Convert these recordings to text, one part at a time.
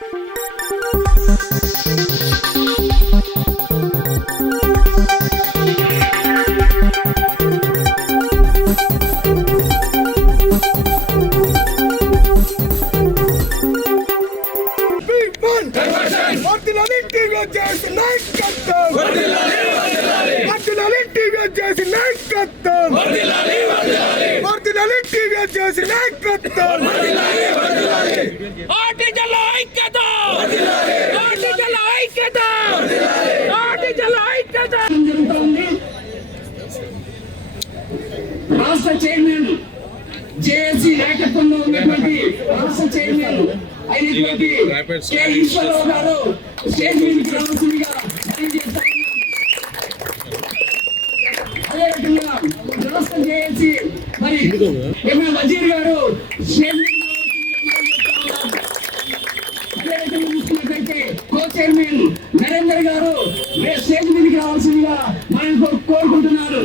రాష్ట్ర chairman JAC నాయకత్వంలో ఉన్నటువంటి రాష్ట్ర చైర్మన్ అయినటువంటి కె ఈశ్వరరావు గారు స్టేజ్ మీదకి రావాల్సిందిగా అదేవిధంగా రాష్ట్ర జేఏసీ మరి ఎంఎల్ వజీర్ గారు స్టేజ్ అదేవిధంగా చూసుకున్నట్లయితే కో చైర్మన్ నరేందర్ గారు స్టేజ్ మీదకి రావాల్సిందిగా మనం కోరుకుంటున్నారు.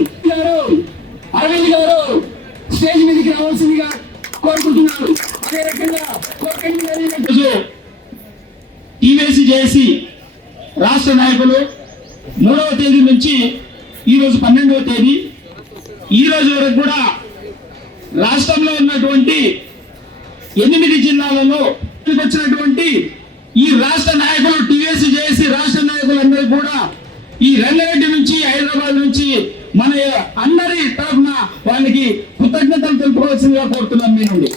అరవింద్ గారు స్టేజ్ మీదకి రావాల్సిందిగా కోరుకుంటున్నారు. అదే రకంగా టీవీసీ జేఏసీ రాష్ట్ర నాయకులు 3వ తేదీ నుంచి ఈరోజు 12వ తేదీ ఈ రోజు వరకు కూడా రాష్ట్రంలో ఉన్నటువంటి 8 జిల్లాలలో వచ్చినటువంటి ఈ రాష్ట్ర నాయకులు టీవీసీ జేఏసీ రాష్ట్ర నాయకులందరూ కూడా ఈ రంగారెడ్డి నుంచి హైదరాబాద్ నుంచి మన అందరి తరఫున వాళ్ళకి కృతజ్ఞతలు తెలుపుకోవాల్సిందిగా కోరుతున్నాం మీ నుండి.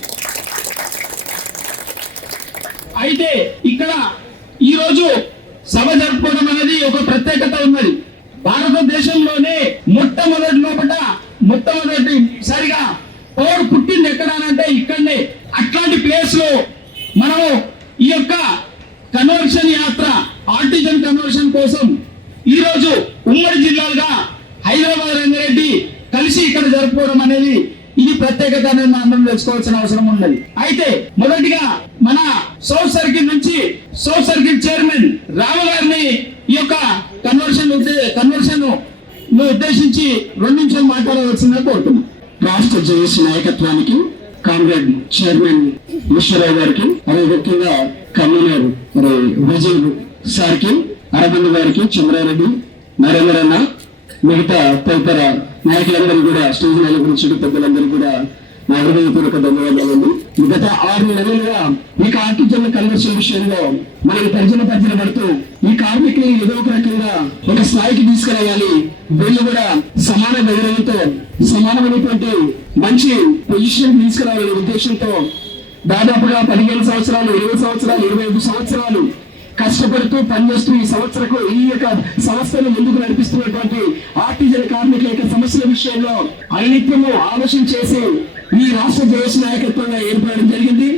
అయితే ఇక్కడ ఈ రోజు సభ జరుపుకోవడం అనేది ఒక ప్రత్యేకత ఉన్నది. భారతదేశంలోనే మొట్టమొదటిసారిగా పవర్ పుట్టింది ఎక్కడానంటే ఇక్కడనే. అట్లాంటి ప్లేస్ లో మనము ఈ యొక్క కన్వర్షన్ యాత్ర ఆర్టిజన్ కన్వర్షన్ కోసం ఈ రోజు ఉమ్మడి జిల్లాలుగా హైదరాబాద్ రంగారెడ్డి కలిసి ఇక్కడ జరుపుకోవడం అనేది ఇది ప్రత్యేకత అనేది మనం తెలుసుకోవాల్సిన అవసరం ఉన్నది. అయితే మొదటిగా మన సౌత్ సర్కిల్ చైర్మన్ రామ గారిని ఈ యొక్క కన్వర్షన్ ఉద్దేశించి 2 నిమిషాలు మాట్లాడవలసిందిగా కోరుతున్నాం. రాష్ట్ర జేఏసీ నాయకత్వానికి కామ్రేడ్ చైర్మన్ ఈశ్వరరావు గారికి, అదే ముఖ్యంగా కన్వీనర్ విజయ్ సార్కి, అరవింద్ గారికి, చంద్రారెడ్డి, నరేంద్ర అన్న, మిగతా తదితర నాయకులందరూ కూడా స్టేజ్ అలంకరించిన పెద్దలందరూ కూడా నా హృదయపూర్వక ధన్యవాదాలు. గత 6 నెలలుగా ఈ ఆర్టిజన్ కన్వర్షన్ విషయంలో మనకి తర్జన పడుతూ ఈ కార్మికులు ఏదో ఒక రకంగా ఒక స్థాయికి తీసుకురావాలి, వీళ్ళు కూడా సమాన గౌరవంతో సమానమైనటువంటి మంచి పొజిషన్ తీసుకురావాలనే ఉద్దేశంతో దాదాపుగా 15 సంవత్సరాలు, 20 సంవత్సరాలు, 25 సంవత్సరాలు కష్టపడుతూ పనిచేస్తూ ఈ యొక్క సంస్థను ముందుకు నడిపిస్తున్నటువంటి ఆర్టిజన్ కార్మికుల యొక్క సమస్యల విషయంలో అనిత్యము ఆలోచన చేసి ఈ రాష్ట్ర జేఏసీ నాయకత్వంగా ఏర్పడడం జరిగింది.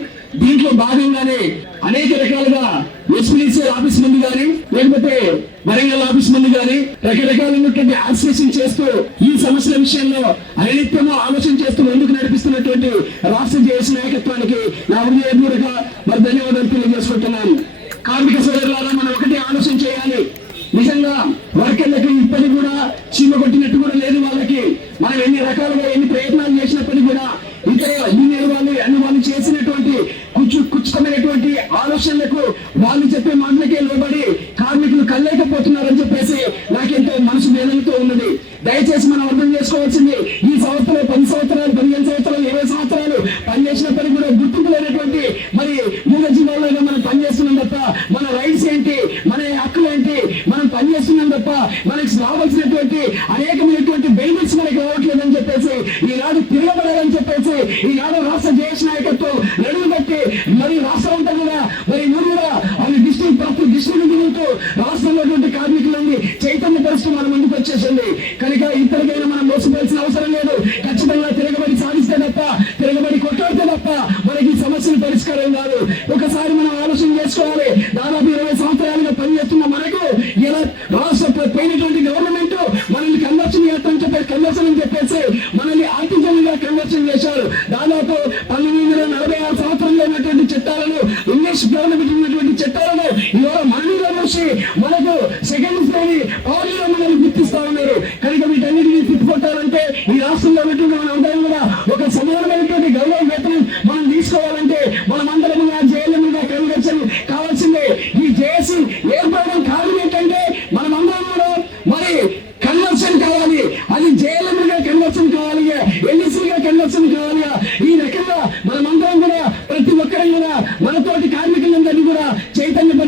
దీంట్లో భాగంగానే అనేక రకాలుగా ఎస్పీడీసీ ఆఫీస్ ముందు కానీ, లేకపోతే వరంగల్ ఆఫీస్ ముందు కానీ రకరకాలైనటువంటి అసోసియేషన్ చేస్తూ ఈ సమస్యల విషయంలో అనిత్యము ఆలోచన చేస్తూ ముందుకు నడిపిస్తున్నటువంటి రాష్ట్ర జేఏసీ నాయకత్వానికి నా హృదయపూర్వక మరి ధన్యవాదాలు తెలియజేసుకుంటున్నాను. కార్మిక సోదరులారా, మనం ఒకటి ఆలోచన చేయాలి. నిజంగా వర్కర్లకి ఇప్పటికి కూడా చీమ కొట్టినట్టు కూడా లేదు. వాళ్ళకి మనం ఎన్ని రకాలుగా ఎన్ని ప్రయత్నాలు చేసినప్పటికీ కూడా ఇతర యూనియన్ వాళ్ళు చేసినటువంటి కుచ్చుకమైనటువంటి ఆలోచనలకు వాళ్ళు చెప్పే మాటలకే లోబడి కార్మికులు కల్లేకపోతున్నారని చెప్పేసి నాకెంతో మనసు వేదనతో ఉన్నది. దయచేసి మనం అర్థం చేసుకోవాల్సింది, ఈ సంవత్సరం 10 సంవత్సరాలు, 15 సంవత్సరాలు, 20 సంవత్సరాలు పనిచేసినప్పటికీ కూడా గుర్తింపు లేనటువంటి మరి మూల జిల్లాలో మనం పనిచేస్తున్నాం తప్ప మన రైట్స్ ఏంటి, మన హక్కులు ఏంటి, మనం పనిచేస్తున్నాం తప్ప మనకి రావాల్సినటువంటి అనేకమైనటువంటి బెనిఫిట్స్ మనకి రావట్లేదని చెప్పేసి ఈనాడు తిరగబడాలని చెప్పేసి ఈనాడు రాష్ట్ర జేఏసీ నాయకత్వం నడుము బట్టి మరి రాష్ట్రం అంతా కూడా మరి కూడా అది డిస్ట్రిక్ట్ తిరుగుతూ రాష్ట్రంలో కార్మికులని చైతన్యపరుస్తూ మన ముందుకు వచ్చేసింది. కనుక ఇప్పటికైనా మనం మోసపోవాల్సిన అవసరం లేదు. ఖచ్చితంగా తిరగబడి సాధిస్తే తప్ప, తిరగబడి కొట్లాడితే తప్ప మనకి సమస్యలు పరిష్కారం కాదు. ఒకసారి మనం ఆలోచన చేసుకోవాలి. దాదాపు 20 సంవత్సరాలుగా పనిచేస్తున్న మనకు ఇలా రాష్ట్ర పోయినటువంటి గవర్నమెంట్ మనల్ని కన్వర్షన్ అని చెప్పేసి మనల్ని ఆర్టిజన్ గా కన్వర్షన్ చేశారు. దాదాపు 1946 సంవత్సరంలో ఉన్నటువంటి చట్టాలను, ఇంగ్లీష్ గవర్నమెంట్ ఉన్నటువంటి చట్టాలను ఇవాళ మనలో చూసి మనకు సెకండ్ శ్రేణి పౌరులుగా మనల్ని గుర్తిస్తా ఉన్నారు. కనుక వీటన్నిటిని తిప్పుకొట్టాలంటే ఈ రాష్ట్రంలో ఉన్నటువంటి మన అందరం కూడా ఒక సమానమైనటువంటి గౌరవ వేతనం మనం తీసుకోవాలంటే మనం అందరం జేఎల్ఎం కన్వర్షన్ కావాల్సిందే.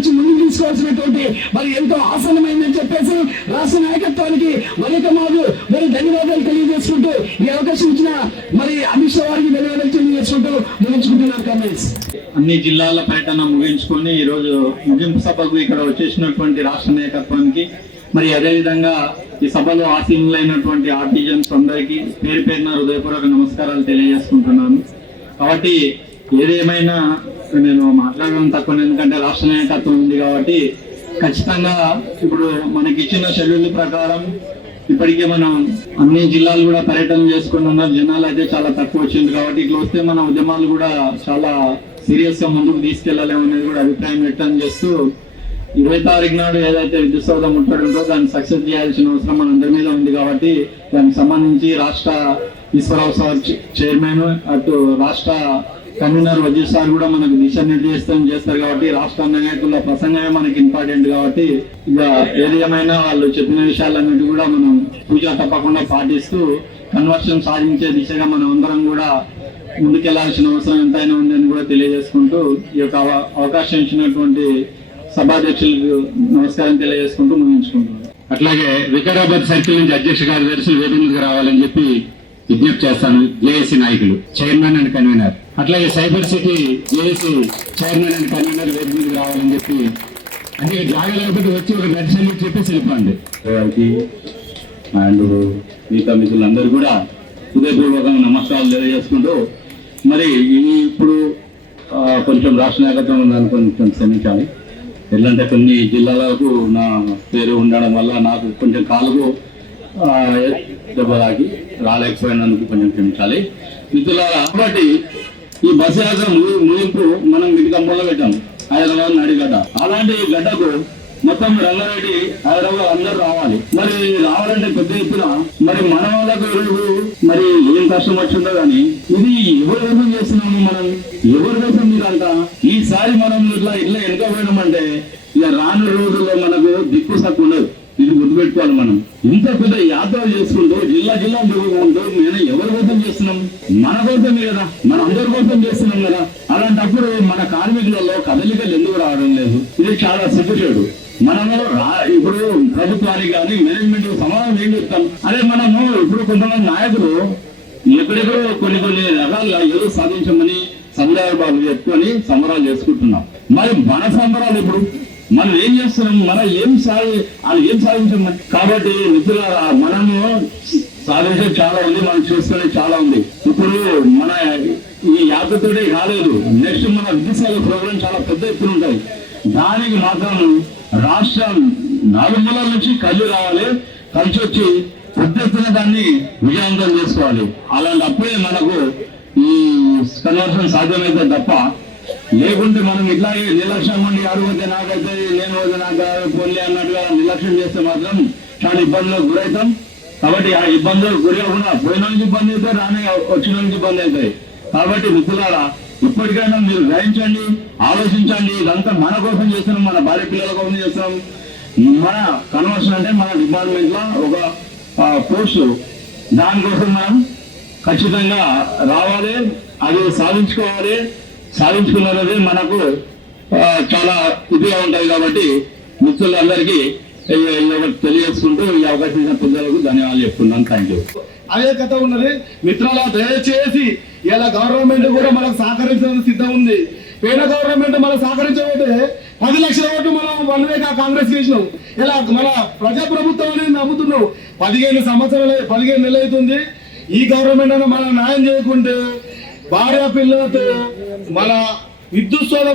నుంచి ముందుకు తీసుకోవాల్సినటువంటి మరి ఎంతో ఆసన్నమైందని చెప్పేసి రాష్ట్ర నాయకత్వానికి మరి ధన్యవాదాలు తెలియజేసుకుంటూ ఈ అవకాశం ఇచ్చిన మరి అమిత్ షా వారికి ధన్యవాదాలు తెలియజేసుకుంటూ ముగించుకుంటున్నారు కామెంట్స్. అన్ని జిల్లాల పర్యటన ముగించుకొని ఈరోజు ముగింపు సభకు ఇక్కడ వచ్చేసినటువంటి రాష్ట్ర నాయకత్వానికి మరి అదేవిధంగా ఈ సభలో ఆసీనులైనటువంటి ఆర్టిజన్స్ అందరికీ పేరు పేరున హృదయపూర్వక నమస్కారాలు తెలియజేసుకుంటున్నాను. కాబట్టి ఏదేమైనా నేను మాట్లాడడం తక్కువ, ఎందుకంటే రాష్ట్ర నాయకత్వం ఉంది కాబట్టి ఖచ్చితంగా ఇప్పుడు మనకి ఇచ్చిన షెడ్యూల్ ప్రకారం ఇప్పటికే మనం అన్ని జిల్లాలు కూడా పర్యటన చేసుకున్న జనాలు అయితే చాలా తక్కువ వచ్చింది. కాబట్టి ఇట్లా వస్తే మన ఉద్యమాలు కూడా చాలా సీరియస్ గా ముందుకు తీసుకెళ్లలేము అనేది కూడా అభిప్రాయం వ్యక్తం చేస్తూ 20 తారీఖు నాడు ఏదైతే విద్యుత్ సౌధ ముట్టడి ఉందో దాన్ని సక్సెస్ చేయాల్సిన అవసరం మనందరి మీద ఉంది. కాబట్టి దానికి సంబంధించి రాష్ట్ర ఈశ్వరరావు సార్ చైర్మన్, అటు రాష్ట్ర కన్వీనర్ వజీర్ సార్ కూడా మనకు దిశానిర్దేశం చేస్తారు. కాబట్టి రాష్ట్ర నాయకుల ప్రసంగమే మనకి ఇంపార్టెంట్. కాబట్టి ఇక ఏది ఏమైనా వాళ్ళు చెప్పిన విషయాలన్నిటి కూడా మనం పూజ తప్పకుండా పాటిస్తూ కన్వర్షన్ సాధించే దిశగా మనం అందరం కూడా ముందుకెళ్లాల్సిన అవసరం ఎంతైనా ఉందని కూడా తెలియజేసుకుంటూ ఈ యొక్క అవకాశం ఇచ్చినటువంటి సభాధ్యక్షులకు నమస్కారం తెలియజేసుకుంటూ ముగించుకుంటున్నాను. అట్లాగే వికారాబాద్ సర్కిల్ నుంచి అధ్యక్ష కార్యదర్శులు వేదికకు రావాలని చెప్పి విజ్ఞప్తి చేస్తాను. జేఏసీ నాయకులు, చైర్మన్ అండ్ కన్వీనర్, అట్లాగే cyber city JAC chairman and convener వేదికకు రావాలని చెప్పి, అంటే జాగ్రత్త వచ్చి ఒక దర్శనం చెప్పేసి వెళ్ళిపోండి. అండ్ మిగతా మిత్రులందరూ కూడా హృదయపూర్వకంగా నమస్కారాలు తెలియజేసుకుంటూ మరి ఇప్పుడు కొంచెం రాష్ట్ర నాయకత్వం దాన్ని కొంచెం క్షమించాలి. ఎట్లంటే కొన్ని జిల్లాలకు నా పేరు ఉండడం వల్ల నాకు కొంచెం కాలుకు దెబ్బ తాకి రాలేకపోయినందుకు కొంచెం క్షమించాలి మిత్రులారా. కాబట్టి ఈ బస్సు యాత్ర ముగింపు మనం మిటికంపంలో పెట్టాం, హైదరాబాద్ నడిగడ్డ. అలాంటి గడ్డకు మొత్తం రంగారెడ్డి, హైదరాబాద్ అందరూ రావాలి. మరి రావాలంటే పెద్ద ఎత్తున మరి మన వాళ్ళకు మరి ఏం కష్టం వచ్చిందో కానీ ఇది ఎవరి కోసం చేస్తున్నాము, మనం ఎవరి కోసం మీరంతా ఈసారి మనం ఇట్లా వెనుకపోయినామంటే ఇక రాను రోజుల్లో మనకు దిక్కు సక్కు ఉండదు. ఇది గుర్తుపెట్టుకోవాలి. మనం ఇంత పెద్ద యాత్ర చేసుకుంటూ జిల్లా తిరుగుకుంటూ నేను ఎవరి కోసం చేస్తున్నాం? మన కోసమే కదా, మన అందరి కోసం చేస్తున్నాం కదా. అలాంటప్పుడు మన కార్మికులలో కదలికలు ఎందుకు రావడం లేదు? ఇది చాలా సిగ్గుచేడు. మనము ఇప్పుడు ప్రభుత్వానికి కానీ మేనేజ్మెంట్ సమాధానం ఏం చెప్తాం? అదే మనము ఇప్పుడు కొంతమంది నాయకులు ఎక్కడెక్కడో కొన్ని రకాలుగా ఏదో సాధించమని సందర్భాలు చెప్పుకొని సంబరాలు చేసుకుంటున్నాం. మరి మన సంబరాలు ఇప్పుడు మనం ఏం చేస్తున్నాం? మనం ఏం సాధించాం? కాబట్టి మిత్రులారా, మనము సాధించే చాలా ఉంది, మనం చూసుకునే చాలా ఉంది. ఇప్పుడు మన ఈ యాత్రతోటే కాలేదు, నెక్స్ట్ మన విద్యుత్ ప్రోగ్రాం చాలా పెద్ద ఎత్తున ఉంటాయి. దానికి మాత్రం రాష్ట్రం నలుమూలల నుంచి కళ్ళు రావాలి, కలిసి వచ్చి పెద్ద ఎత్తున దాన్ని విజయవంతం చేసుకోవాలి. అలాంటప్పుడే మనకు ఈ కన్వర్షన్ సాధ్యమైతే తప్ప, లేకుంటే మనం ఇట్లాగే నిర్లక్ష్యం ఉండి అడుగుతే నాకైతే నేను నాకు పోలే అన్నట్టుగా నిర్లక్ష్యం చేస్తే మాత్రం చాలా ఇబ్బందులకు గురవుతాం. కాబట్టి ఆ ఇబ్బందులకు గురవకుండా పోయిన నుంచి ఇబ్బంది అవుతాయి, రాని వచ్చిన నుంచి ఇబ్బంది అవుతాయి. కాబట్టి మిత్రులారా, ఇప్పటికైనా మీరు గ్రహించండి, ఆలోచించండి. ఇదంతా మన కోసం చేస్తున్నాం, మన భార్య పిల్లల కోసం చేస్తున్నాం. మన కన్వర్షన్ అంటే మన డిపార్ట్మెంట్ లో ఒక పోస్టు, దానికోసం మనం ఖచ్చితంగా రావాలి, అది సాధించుకోవాలి. సాధించుకున్నది మనకు చాలా ఇదిగా ఉంటాయి. కాబట్టి మిత్రులందరికీ తెలియజేసుకుంటూ ఈ అవకాశం ఇచ్చిన పెద్దలకు ధన్యవాదాలు చెప్తున్నాను. Thank you. అదే కథ ఉన్నది మిత్రుల. దయచేసి ఇలా గవర్నమెంట్ కూడా మనకు సహకరించడానికి సిద్ధం ఉంది. పేద గవర్నమెంట్ మనం సహకరించబోతే 10 లక్షల ఓట్లు మనం వన్ వేగా కాంగ్రెస్ చేసినాం. ఇలా మన ప్రజాప్రభుత్వం అనేది నమ్ముతున్నాం. 15 నెలలు అవుతుంది. ఈ గవర్నమెంట్ అన్న మన న్యాయం చేయకుంటే భార్య పిల్లలతో మన విద్యుత్ సోద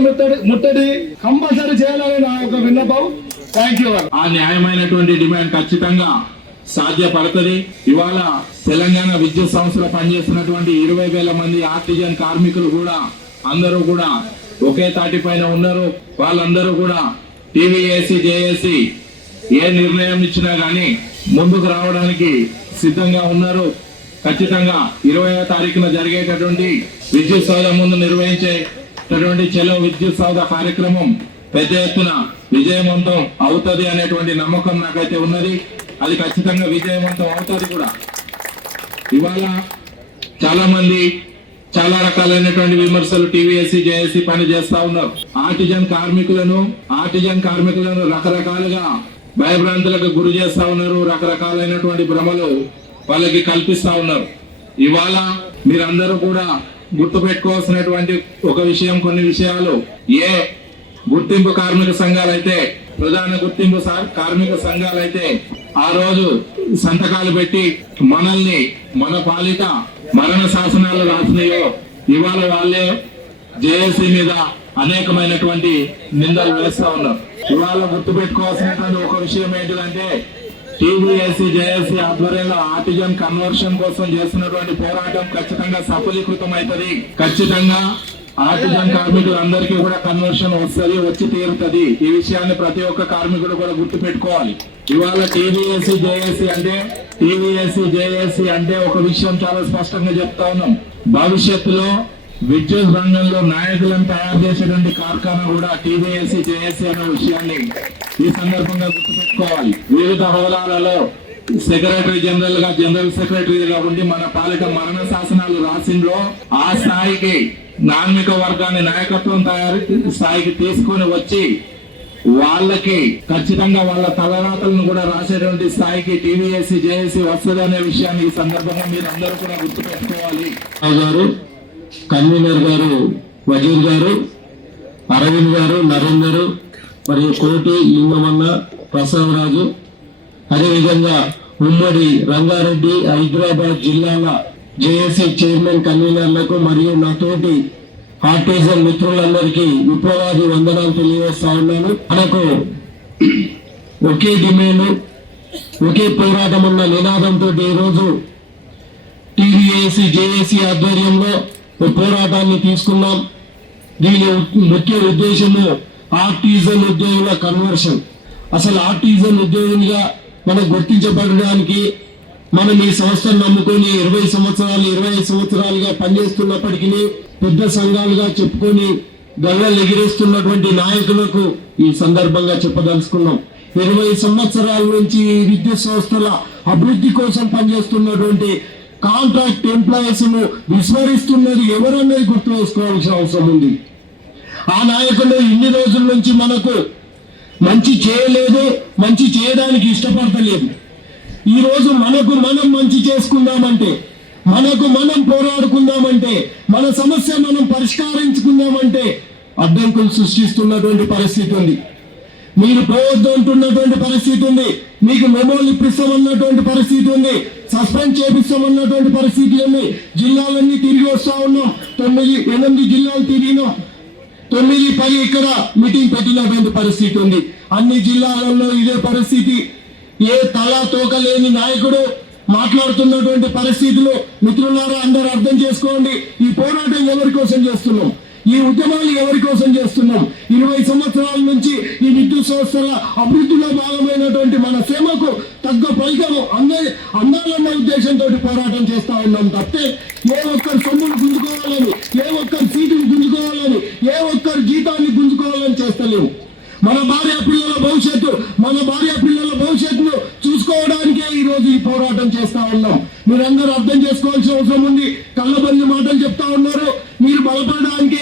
ముట్టడి కంపల్సరీ చేయాలని నా యొక్క విన్నపం. Thank you. ఆ న్యాయమైనటువంటి డిమాండ్ ఖచ్చితంగా సాధ్యపడుతుంది. ఇవాళ తెలంగాణ విద్యుత్ సంస్థలో పనిచేస్తున్నటువంటి 20,000 మంది ఆర్టిజన్ కార్మికులు కూడా అందరూ కూడా ఒకే తాటి పైన ఉన్నారు. వాళ్ళందరూ కూడా టీవీఏసీ జేఏసీ ఏ నిర్ణయం ఇచ్చినా గానీ ముందుకు రావడానికి సిద్ధంగా ఉన్నారు. ఖచ్చితంగా 20వ తారీఖున జరిగేటటువంటి విద్యుత్ సౌధ ముందు నిర్వహించేటటువంటి చలో విద్యుత్ సౌధ కార్యక్రమం పెద్ద ఎత్తున విజయవంతం అవుతుంది అనేటువంటి నమ్మకం నాకైతే ఉన్నది. అది ఖచ్చితంగా విజయవంతం అవుతుంది కూడా. ఇవాళ చాలా మంది చాలా రకాలైనటువంటి విమర్శలు టీవీఎస్సీ జేఏసీ పని చేస్తా ఉన్నారు. ఆర్టిజన్ కార్మికులను రకరకాలుగా భయభ్రాంతులకు గురి చేస్తా ఉన్నారు. రకరకాలైనటువంటి భ్రమలు వాళ్ళకి కల్పిస్తా ఉన్నారు. ఇవాళ మీరందరూ కూడా గుర్తు పెట్టుకోవాల్సినటువంటి ఒక విషయం, కొన్ని విషయాలు, ఏ గుర్తింపు కార్మిక సంఘాలైతే, ప్రధాన గుర్తింపు కార్మిక సంఘాలైతే ఆ రోజు సంతకాలు పెట్టి మనల్ని, మన పాలిట మరణ శాసనాలు రాసినాయో, ఇవాళ వాళ్ళే జేఏసీ మీద అనేకమైనటువంటి నిందలు వేస్తా ఉన్నారు. ఇవాళ గుర్తు పెట్టుకోవాల్సినటువంటి ఒక విషయం ఏంటిదంటే, టీవీఎస్సీ జేఏసీ ఆధ్వర్యంలో ఆర్టిజన్ కన్వర్షన్ కోసం చేస్తున్నటువంటి పోరాటం ఖచ్చితంగా సఫలీకృతం అవుతుంది. ఖచ్చితంగా ఆర్టిజన్ కార్మికులందరికీ కూడా కన్వర్షన్ వచ్చి తీరుతుంది. ఈ విషయాన్ని ప్రతి ఒక్క కార్మికుడు కూడా గుర్తు పెట్టుకోవాలి. ఇవాళ టీవీఎస్సీ జేఏసీ అంటే ఒక విషయం చాలా స్పష్టంగా చెప్తా ఉన్నాం. భవిష్యత్తులో విద్యుత్ రంగంలో నాయకులను తయారు చేసేటువంటి కార్ఖానా కూడా టీవీఎస్సీ జేఏసీ అనే విషయాన్ని ఈ సందర్భంగా గుర్తుపెట్టుకోవాలి. వివిధ హోదాలలో జనరల్ సెక్రటరీగా ఉండి మన పాలిట మరణ శాసనాలు రాసిండ్లో ఆ స్థాయికి కార్మిక వర్గాన్ని నాయకత్వం స్థాయికి తీసుకొని వచ్చి వాళ్ళకి ఖచ్చితంగా వాళ్ళ తలరాతలను కూడా రాసేటువంటి స్థాయికి టీవీఎస్సీ జేఏసీ వస్తుంది అనే విషయాన్ని ఈ సందర్భంగా మీరు అందరూ కూడా గుర్తుపెట్టుకోవాలి. గారు, కన్వీనర్ గారు వజీర్ గారు, అరవింద్ గారు, నరేందర్, మరియు కోటి, లింగమన్న, ప్రసాదరాజు, అదేవిధంగా ఉమ్మడి రంగారెడ్డి, హైదరాబాద్ జిల్లాల జేఏసీ చైర్మన్ కన్వీనర్లకు మరియు నాతోటి ఆర్టిజన్ మిత్రులందరికీ విప్లవాది వందనాలు తెలియజేస్తా ఉన్నాను. మనకు ఒకే డిమాండ్, ఒకే పోరాటం ఉన్న నినాదంతో ఈరోజు టీవీఎస్సీ జేఏసీ ఆధ్వర్యంలో పోరాటాన్ని తీసుకున్నాం. దీని ముఖ్య ఉద్దేశము ఆర్టిజన్ ఉద్యోగుల కన్వర్షన్. అసలు ఆర్టిజన్ ఉద్యోగులుగా మనం గుర్తించబడడానికి మనం ఈ సంస్థను నమ్ముకొని 20 సంవత్సరాలు 25 సంవత్సరాలుగా పనిచేస్తున్నప్పటికీ పెద్ద సంఘాలుగా చెప్పుకొని గల్లలు ఎగిరేస్తున్నటువంటి నాయకులకు ఈ సందర్భంగా చెప్పదలుచుకున్నాం. 20 సంవత్సరాల నుంచి విద్యుత్ సంస్థల అభివృద్ధి కోసం పనిచేస్తున్నటువంటి కాంట్రాక్ట్ ఎంప్లాయీస్ ను విస్మరిస్తున్నది ఎవరన్నది గుర్తు వేసుకోవాల్సిన అవసరం ఉంది. ఆ నాయకులు ఇన్ని రోజుల నుంచి మనకు మంచి చేయలేదు, మంచి చేయడానికి ఇష్టపడతలేదు. ఈ రోజు మనకు మనం మంచి చేసుకుందామంటే, మనకు మనం పోరాడుకుందామంటే, మన సమస్య మనం పరిష్కరించుకుందామంటే అడ్డంకులు సృష్టిస్తున్నటువంటి పరిస్థితి ఉంది. మీరు పోవద్దు అంటున్నటువంటి పరిస్థితి ఉంది. మీకు మెమోలు ఇప్పిస్తామన్నటువంటి పరిస్థితి ఉంది. సస్పెండ్ చేపిస్తామన్నటువంటి పరిస్థితి ఉంది. జిల్లాలన్నీ తిరిగి వస్తా ఉన్నాం. 8 జిల్లాలు తిరిగినాం. 9-10 ఇక్కడ మీటింగ్ పెట్టినటువంటి పరిస్థితి ఉంది. అన్ని జిల్లాలలో ఇదే పరిస్థితి. ఏ తలా తోకలేని నాయకుడు మాట్లాడుతున్నటువంటి పరిస్థితులు. మిత్రులారా, అందరూ అర్థం చేసుకోండి. ఈ పోరాటం ఎవరి కోసం చేస్తున్నాం? ఈ ఉద్యమాలు ఎవరి కోసం చేస్తున్నాం? 20 సంవత్సరాల నుంచి ఈ విద్యుత్ సంస్థల అభివృద్ధిలో భాగమైనటువంటి మన శ్రమకు తగ్గ ఫలితము అందాలన్న ఉద్దేశంతో పోరాటం చేస్తా ఉన్నాం తప్పితే ఏ ఒక్కరి సొమ్మును గుంజుకోవాలని, ఏ ఒక్కరి సీటును గుంజుకోవాలని, ఏ ఒక్కరి జీతాన్ని గుంజుకోవాలని చేస్తలేము. మన భార్య పిల్లల భవిష్యత్తును చూసుకోవడానికే ఈ రోజు ఈ పోరాటం చేస్తా ఉన్నాం. మీరందరూ అర్థం చేసుకోవాల్సిన అవసరం ఉంది. కళ్ళబల్లి మాటలు చెప్తా ఉన్నారు. మీరు బలపడడానికే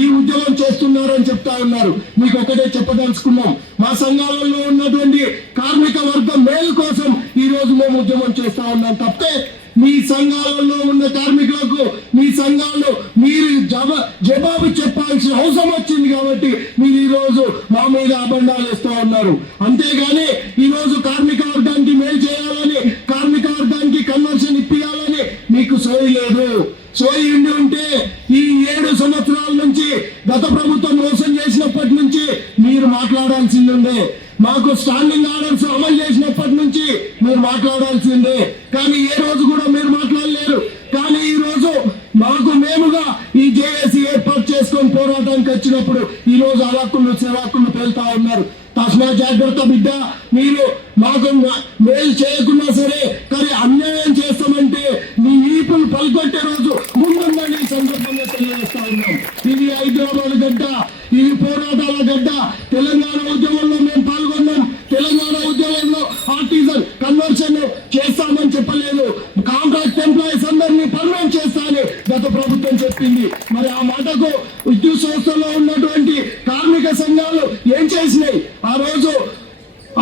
ఈ ఉద్యమం చేస్తున్నారు అని చెప్తా ఉన్నారు. మీకు ఒకటే చెప్పదలుచుకున్నాం. మా సంఘాలలో ఉన్నటువంటి కార్మిక వర్గం మేలు కోసం ఈ రోజు మేము ఉద్యమం చేస్తా ఉన్నాం తప్పితే మీ సంఘాలలో ఉన్న కార్మికులకు మీ సంఘాల్లో మీరు జవాబు చెప్పాల్సిన అవసరం వచ్చింది కాబట్టి మీరు ఈ రోజు మా మీద అబండాలు వేస్తూ ఉన్నారు. అంతేగాని ఈ రోజు కార్మిక వర్గానికి మేలు చేయాలని, కార్మిక వర్గానికి కన్వర్షన్ ఇప్పియాలని మీకు సోయి లేదు. సోయి ఉంటే ఈ 7 సంవత్సరాల నుంచి గత ప్రభుత్వం మోసం చేసినప్పటి నుంచి మీరు మాట్లాడాల్సిందే. మాకు స్టాండింగ్ ఆర్డర్స్ అమలు చేసినప్పటి నుంచి మీరు మాట్లాడాల్సిందే. కానీ ఏ రోజు కూడా మీరు మాట్లాడలేరు. కానీ ఈ రోజు మాకు మేముగా ఈ జేఏసీ ఏర్పాటు చేసుకొని పోరాటానికి వచ్చినప్పుడు ఈ రోజు అవాక్కులు చెవాక్కులు పేలుతా ఉన్నారు. తస్మా జాగ్రత్త బిడ్డ, మీరు మాకు మేలు చేయకున్నా సరే కానీ అన్యాయం చేస్తామంటే మీ ఈపులు పలుకొట్టే రోజు ముందుందని ఈ సందర్భంగా తెలియజేస్తా ఉన్నాం. ఇది హైదరాబాద్ గడ్డ, ఇది పోరాటాల గడ్డ. తెలంగాణ ఉద్యమంలో మేము పాల్గొన్నాం. తెలంగాణ ఉద్యమంలో ఆర్టిజన్ కన్వర్షన్ చేస్తామని చెప్పలేదు. కాంట్రాక్ట్ ఎంప్లాయీస్ అందరినీ పర్మనెంట్ చేస్తానని గత ప్రభుత్వం స్థానిక సంఘాలు ఏం చేసినాయి? ఆ రోజు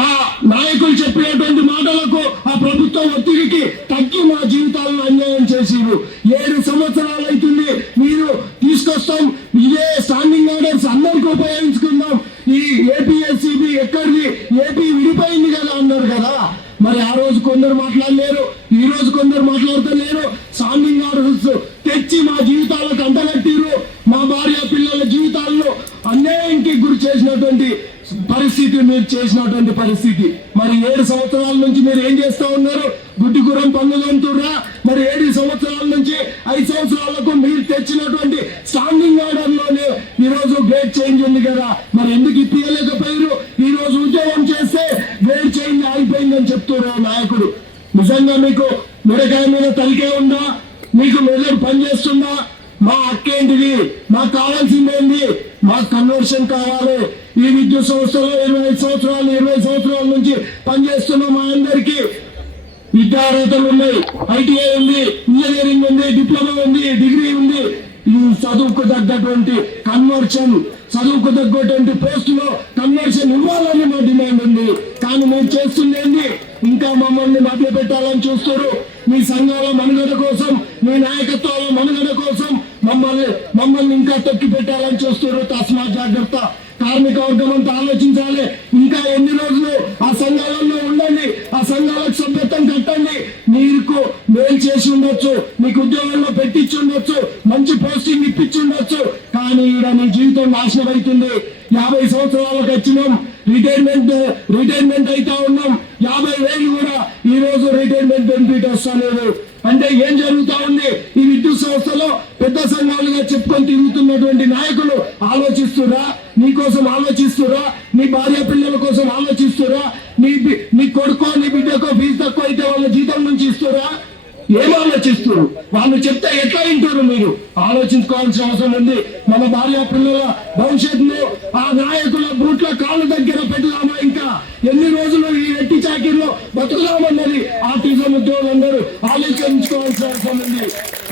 ఆ నాయకులు చెప్పినటువంటి మాటలకు ఆ ప్రభుత్వం ఒత్తిడికి తగ్గి మా జీవితాలను అన్యాయం చేసిరు. 7 సంవత్సరాలు అవుతుంది మీరు తీసుకొస్తాం, ఇదే స్టాండింగ్ ఆర్డర్స్ అందరికీ ఉపయోగించుకుందాం, ఈ ఏపీఎస్సీబీ ఎక్కడిది, ఏపీ విడిపోయింది కదా అన్నారు కదా. మరి ఆ రోజు కొందరు మాట్లాడలేరు, ఈ రోజు కొందరు మాట్లాడతలేరు. స్టాండింగ్ ఆర్డర్స్ తెచ్చి మా జీవితాలకు అంటగట్టిరు, మా భార్య పిల్లల జీవితాలను అన్యాయానికి గురి చేసినటువంటి పరిస్థితి మీరు చేసినటువంటి పరిస్థితి. మరి 7 సంవత్సరాల నుంచి మీరు ఏం చేస్తా ఉన్నారు? గుడ్డిగురం పన్నులంటుర్రా? మరి 7 సంవత్సరాల నుంచి 5 సంవత్సరాలకు మీరు తెచ్చినటువంటి స్టాండింగ్ ఆర్డర్ లోనే ఈ రోజు గ్రేడ్ చేంజ్ ఉంది కదా, మరి ఎందుకు ఇప్పించలేకపోయారు? ఈ రోజు ఉద్యోగం చేస్తే గ్రేడ్ చేంజ్ ఆగిపోయిందని చెప్తున్నారు నాయకుడు. నిజంగా మీకు మిడకాయ మీద తలికే ఉందా? మీకు మెదడు పనిచేస్తుందా? మా హక్కేంటిది? మాకు కావాల్సింది ఏంటి? మాకు కన్వర్షన్ కావాలి. ఈ విద్యుత్ సంస్థలో 20 సంవత్సరాల నుంచి పనిచేస్తున్న మా అందరికీ విద్యార్హతలు ఉన్నాయి. ఐటీఐ ఉంది, ఇంజనీరింగ్ ఉంది, డిప్లొమా ఉంది, డిగ్రీ ఉంది. ఈ చదువుకు తగ్గటువంటి కన్వర్షన్, చదువుకు తగ్గటువంటి పోస్టులో కన్వర్షన్ ఇవ్వాలని మా డిమాండ్ ఉంది. కానీ మీరు చేస్తుంది ఏంటి? ఇంకా మమ్మల్ని మభ్య పెట్టాలని చూస్తారు. మీ సంఘాల మనుగడ కోసం, మీ నాయకత్వాల మనుగడ కోసం మమ్మల్ని ఇంకా తొక్కి పెట్టాలని చూస్తారు. తస్మా జాగ్రత్త. కార్మిక వర్గం అంతా ఆలోచించాలి. ఇంకా ఎన్ని రోజులు ఆ సంఘాలలో ఉండండి, ఆ సంఘాలకు సభ్యత్వం కట్టండి. మీకు మేలు చేసి ఉండొచ్చు, మీకు ఉద్యోగంలో పెట్టించి ఉండొచ్చు, మంచి పోస్టింగ్ ఇప్పించి ఉండొచ్చు. కానీ ఈడ నీ జీవితం నాశనం అవుతుంది. 50 సంవత్సరాలకు వచ్చినాం, రిటైర్మెంట్ అయితే ఉన్నాం. 50,000 కూడా ఈ రోజు రిటైర్మెంట్ బెనిఫిట్ వస్తలేదు. అంటే ఏం జరుగుతా ఉంది? ఈ విద్యుత్ సంస్థలో పెద్ద సంఘాలుగా చెప్పుకొని తిరుగుతున్నటువంటి నాయకులు ఆలోచిస్తురా? నీ కోసం ఆలోచిస్తురా? నీ భార్య పిల్లల కోసం ఆలోచిస్తురా? నీ కొడుకో నీ బిడ్డకో ఫీజు తక్కువ అయితే వాళ్ళ జీతం నుంచి ఇస్తురా? ఏం ఆలోచిస్తున్నారు? వాళ్ళు చెప్తే ఎట్లా వింటారు? మీరు ఆలోచించుకోవాల్సిన అవసరం ఉంది. మన భార్య పిల్లల భవిష్యత్తులో ఆ నాయకుల బూట్ల కాళ్ళ దగ్గర పెట్టుదామా? ఇంకా ఎన్ని రోజులు ఈ ఎట్టి చాకిరిలో బతుకుదామన్నది ఆర్టీసీ ఉద్యోగులందరూ ఆలోచించుకోవాల్సిన అవసరం ఉంది.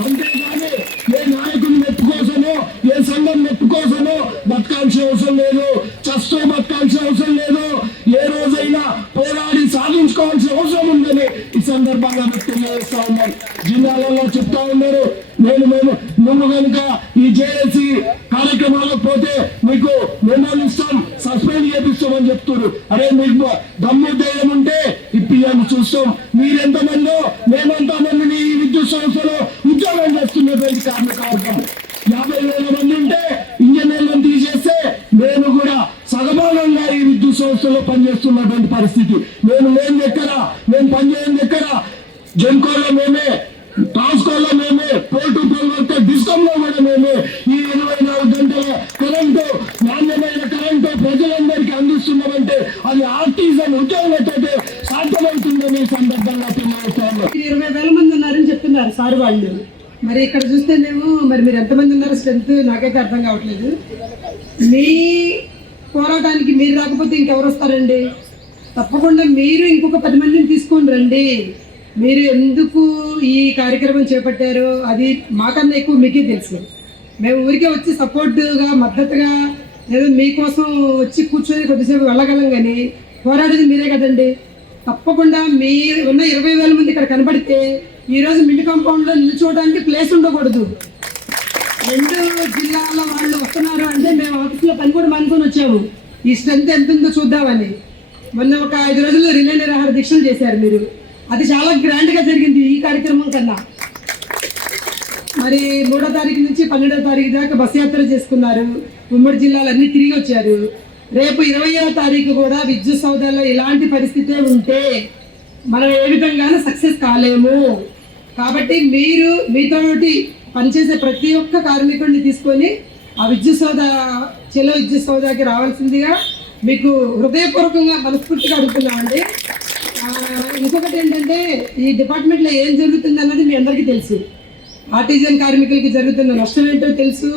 అంతేగాని ఏ నాయకుని మెప్పు కోసమో, ఏ సంఘం మెప్పు కోసమో బతకాల్సిన అవసరం లేదు. చస్తూ బతకాల్సిన అవసరం లేదు. ఏ రోజైనా పోరాడి సాధించుకోవాల్సిన అవసరం ఉందని ఈ సందర్భంగా తెలియజేస్తా ఉన్నాం. జిల్లాలలో చెప్తా ఉన్నారు, నువ్వు కనుక ఈ జేఏసీ కార్యక్రమాలకు పోతే మీకు మెమోలు ఇస్తాం, సస్పెండ్ చేపిస్తామని చెప్తున్నారు. అరే మీకు దమ్ము ధైర్యం ఉంటే ఇప్పియాన్ని చూస్తాం. మీరెంతమందో మేమెంతమందిని ఈ విద్యుత్ సంస్థలో ఉద్యోగం చేస్తున్నటువంటి కార్మిక వర్గం 50,000 మంది ఉంటే ఇంజనీర్లను తీసేస్తే నేను కూడా సగమానంగా ఈ విద్యుత్ సంస్థలో పనిచేస్తున్నటువంటి పరిస్థితి. నేను పనిచేయని దగ్గర జెన్కోలో మేమే, ట్రాన్స్కోలో మేమే, పోల్ టు పోల్ వర్క్ డిస్కంలో కూడా మేమే. ఈ 24 గంటల కరెంటు, నాణ్యమైన కరెంటు ప్రజలందరికీ అందిస్తున్నామంటే అది ఆర్టీసన్ ఉద్యోగులతో సాధ్యమవుతుందని సందర్భంగా తెలియజేస్తాను. 20,000 మంది ఉన్నారని చెప్తున్నారు సార్ వాళ్ళు. మరి ఇక్కడ చూస్తేనేమో మరి మీరు ఎంతమంది ఉన్నారో స్ట్రెంత్ నాకైతే అర్థం కావట్లేదు. మీ పోరాటానికి మీరు రాకపోతే ఇంకెవరు వస్తారండి? తప్పకుండా మీరు ఇంకొక 10 మందిని తీసుకొని రండి. మీరు ఎందుకు ఈ కార్యక్రమం చేపట్టారో అది మాకన్నా ఎక్కువ మీకే తెలుసు. మేము ఊరికే వచ్చి సపోర్టుగా, మద్దతుగా లేదా మీకోసం వచ్చి కూర్చొని కొద్దిసేపు వెళ్ళగలం, కానీ పోరాడేది మీరే కదండి. తప్పకుండా మీరు ఉన్న 20,000 మంది ఇక్కడ కనబడితే ఈరోజు మిల్లు కాంపౌండ్లో నిల్చోవడానికి ప్లేస్ ఉండకూడదు. 2 జిల్లాల వాళ్ళు వస్తున్నారు అంటే మేము ఆఫీస్లో పని కూడా మానుకొని వచ్చాము, ఈ స్ట్రెంత్ ఎంత ఉందో చూద్దామని. మొన్న ఒక 5 రోజులు రిలే నిరాహార దీక్షలు చేశారు మీరు. అది చాలా గ్రాండ్గా జరిగింది ఈ కార్యక్రమం కన్నా. మరి 3వ తారీఖు నుంచి 12వ తారీఖు దాకా బస్ యాత్ర చేసుకున్నారు. ఉమ్మడి జిల్లాలన్నీ తిరిగి వచ్చారు. రేపు 20వ తారీఖు కూడా విద్యుత్ సౌదాల్లో ఇలాంటి పరిస్థితే ఉంటే మనం ఏ విధంగానూ సక్సెస్ కాలేము. కాబట్టి మీరు మీతోటి పనిచేసే ప్రతి ఒక్క కార్మికుడిని తీసుకొని ఆ విద్యుత్ సౌదా, చెలో విద్యుత్ సౌదాకి రావాల్సిందిగా మీకు హృదయపూర్వకంగా మనస్ఫూర్తిగా అడుగుతున్నామండి. ఇంకొకటి ఏంటంటే ఈ డిపార్ట్మెంట్లో ఏం జరుగుతుంది అన్నది మీ అందరికీ తెలుసు. ఆర్టిజన్ కార్మికులకి జరుగుతున్న నష్టం ఏంటో తెలుసు,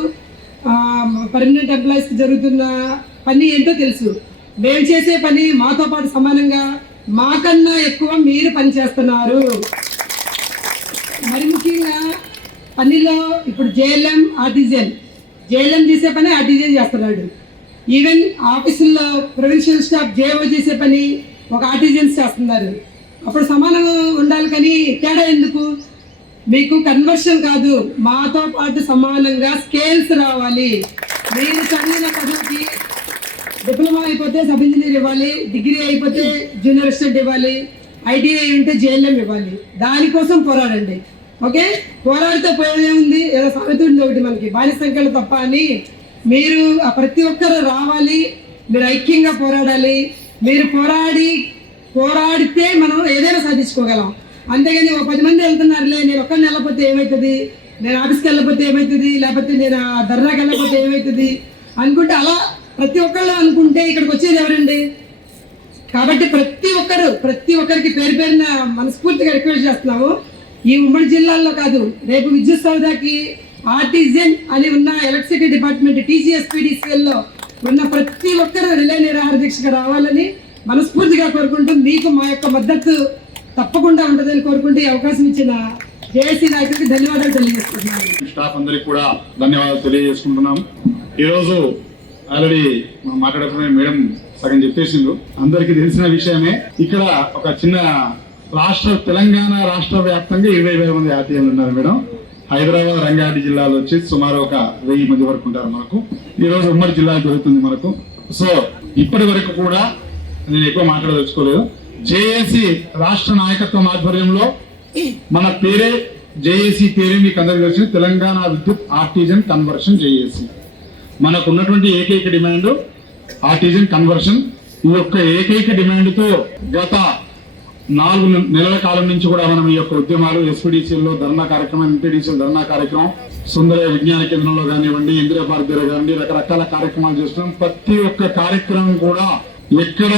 పర్మనెంట్ ఎంప్లాయీస్కి జరుగుతున్న పని ఏంటో తెలుసు. మేము చేసే పని మాతో పాటు సమానంగా మాకన్నా ఎక్కువ మీరు పని చేస్తున్నారు. మరి ముఖ్యంగా పనిలో ఇప్పుడు జేఎల్ఎం, ఆర్టిజన్, జేఎల్ఎం చేసే పని ఆర్టిజన్ చేస్తున్నాడు. ఈవెన్ ఆఫీసుల్లో ప్రొవిన్షియల్ స్టాఫ్ జేఓ చేసే పని ఒక ఆర్టిజన్స్ చేస్తున్నారు. అప్పుడు సమానం ఉండాలి కానీ తేడా ఎందుకు? మీకు కన్వర్షన్ కాదు, మాతో పాటు సమానంగా స్కేల్స్ రావాలి. మీరు చదివిన చదువుకి డిప్లొమా అయిపోతే సబ్ ఇంజనీర్ ఇవ్వాలి, డిగ్రీ అయిపోతే జూనియర్ అసిస్టెంట్ ఇవ్వాలి, ఐటీఐ ఉంటే జేఎల్ఎం ఇవ్వాలి. దానికోసం పోరాడండి. ఓకే, పోరాడితే పోయేదే ఉంది. ఏదో సామెత ఉంది ఒకటి మనకి, బానిస సంఖ్యలు తప్ప అని. మీరు ప్రతి ఒక్కరు రావాలి, మీరు ఐక్యంగా పోరాడాలి. మీరు పోరాడితే మనం ఏదైనా సాధించుకోగలం. అంతేగాని ఒక 10 మంది వెళ్తున్నారులే, నేను ఒక్కరిని వెళ్ళకపోతే ఏమవుతుంది, నేను ఆఫీస్కి వెళ్ళకపోతే ఏమవుతుంది, లేకపోతే నేను ధర్నాకి వెళ్ళకపోతే ఏమవుతుంది అనుకుంటే, అలా ప్రతి ఒక్కళ్ళు అనుకుంటే ఇక్కడికి వచ్చేది ఎవరండి? కాబట్టి ప్రతి ఒక్కరికి పేరు పేరున మనస్ఫూర్తిగా రిక్వెస్ట్ చేస్తున్నాము. ఈ ఉమ్మడి జిల్లాల్లో కాదు, రేపు విద్యుత్ సౌదాకి ఆర్టిజన్ అని ఉన్న ఎలక్ట్రిసిటీ డిపార్ట్మెంట్ TGSPDCL ఉన్న ప్రతి ఒక్కరు రిలే నిరాహార దీక్షకు రావాలని మనస్ఫూర్తిగా కోరుకుంటూ, మీకు మా యొక్క మద్దతు తప్పకుండా ఉంటుందని కోరుకుంటూ ఈ అవకాశం ఇచ్చిన జేఏసీ నాయకుడికి ధన్యవాదాలు తెలియజేస్తున్నాను. స్టాఫ్ అందరికి కూడా ధన్యవాదాలు తెలియజేసుకుంటున్నాం. ఈరోజు ఆల్రెడీ మనం మాట్లాడుతున్న మేడం సగం చెప్పేసిండ్రు, అందరికీ తెలిసిన విషయమే. ఇక్కడ ఒక చిన్న తెలంగాణ రాష్ట్ర వ్యాప్తంగా 20,000 మంది ఆర్టీఎంలు ఉన్నారు మేడం. హైదరాబాద్ రంగారెడ్డి జిల్లాలో వచ్చి సుమారు ఒక 1000 మంది వరకు ఉంటారు మనకు. ఈరోజు ఉమ్మడి జిల్లా జరుగుతుంది మనకు. సో ఇప్పటి వరకు కూడా నేను ఎక్కువ మాట్లాడదలుచుకోలేదు. జేఏసీ రాష్ట్ర నాయకత్వం ఆధ్వర్యంలో మన పేరే జేఏసీ పేరే మీకు అందరికీ తెలిసిన తెలంగాణ విద్యుత్ ఆర్టిజన్ కన్వర్షన్ జేఏసీ. మనకు ఉన్నటువంటి ఏకైక డిమాండ్ ఆర్టిజన్ కన్వర్షన్. ఈ యొక్క ఏకైక డిమాండ్తో గత 4 నెలల కాలం నుంచి కూడా మనం ఈ యొక్క ఉద్యమాలు SPDCలో ధర్నా కార్యక్రమం, MPDCలో ధర్నా కార్యక్రమం, సుందర విజ్ఞాన కేంద్రంలో కానివ్వండి, ఇందిరా పార్క్ దగ్గర కానివ్వండి, రకరకాల కార్యక్రమాలు చేస్తున్నాం. ప్రతి ఒక్క కార్యక్రమం కూడా ఎక్కడ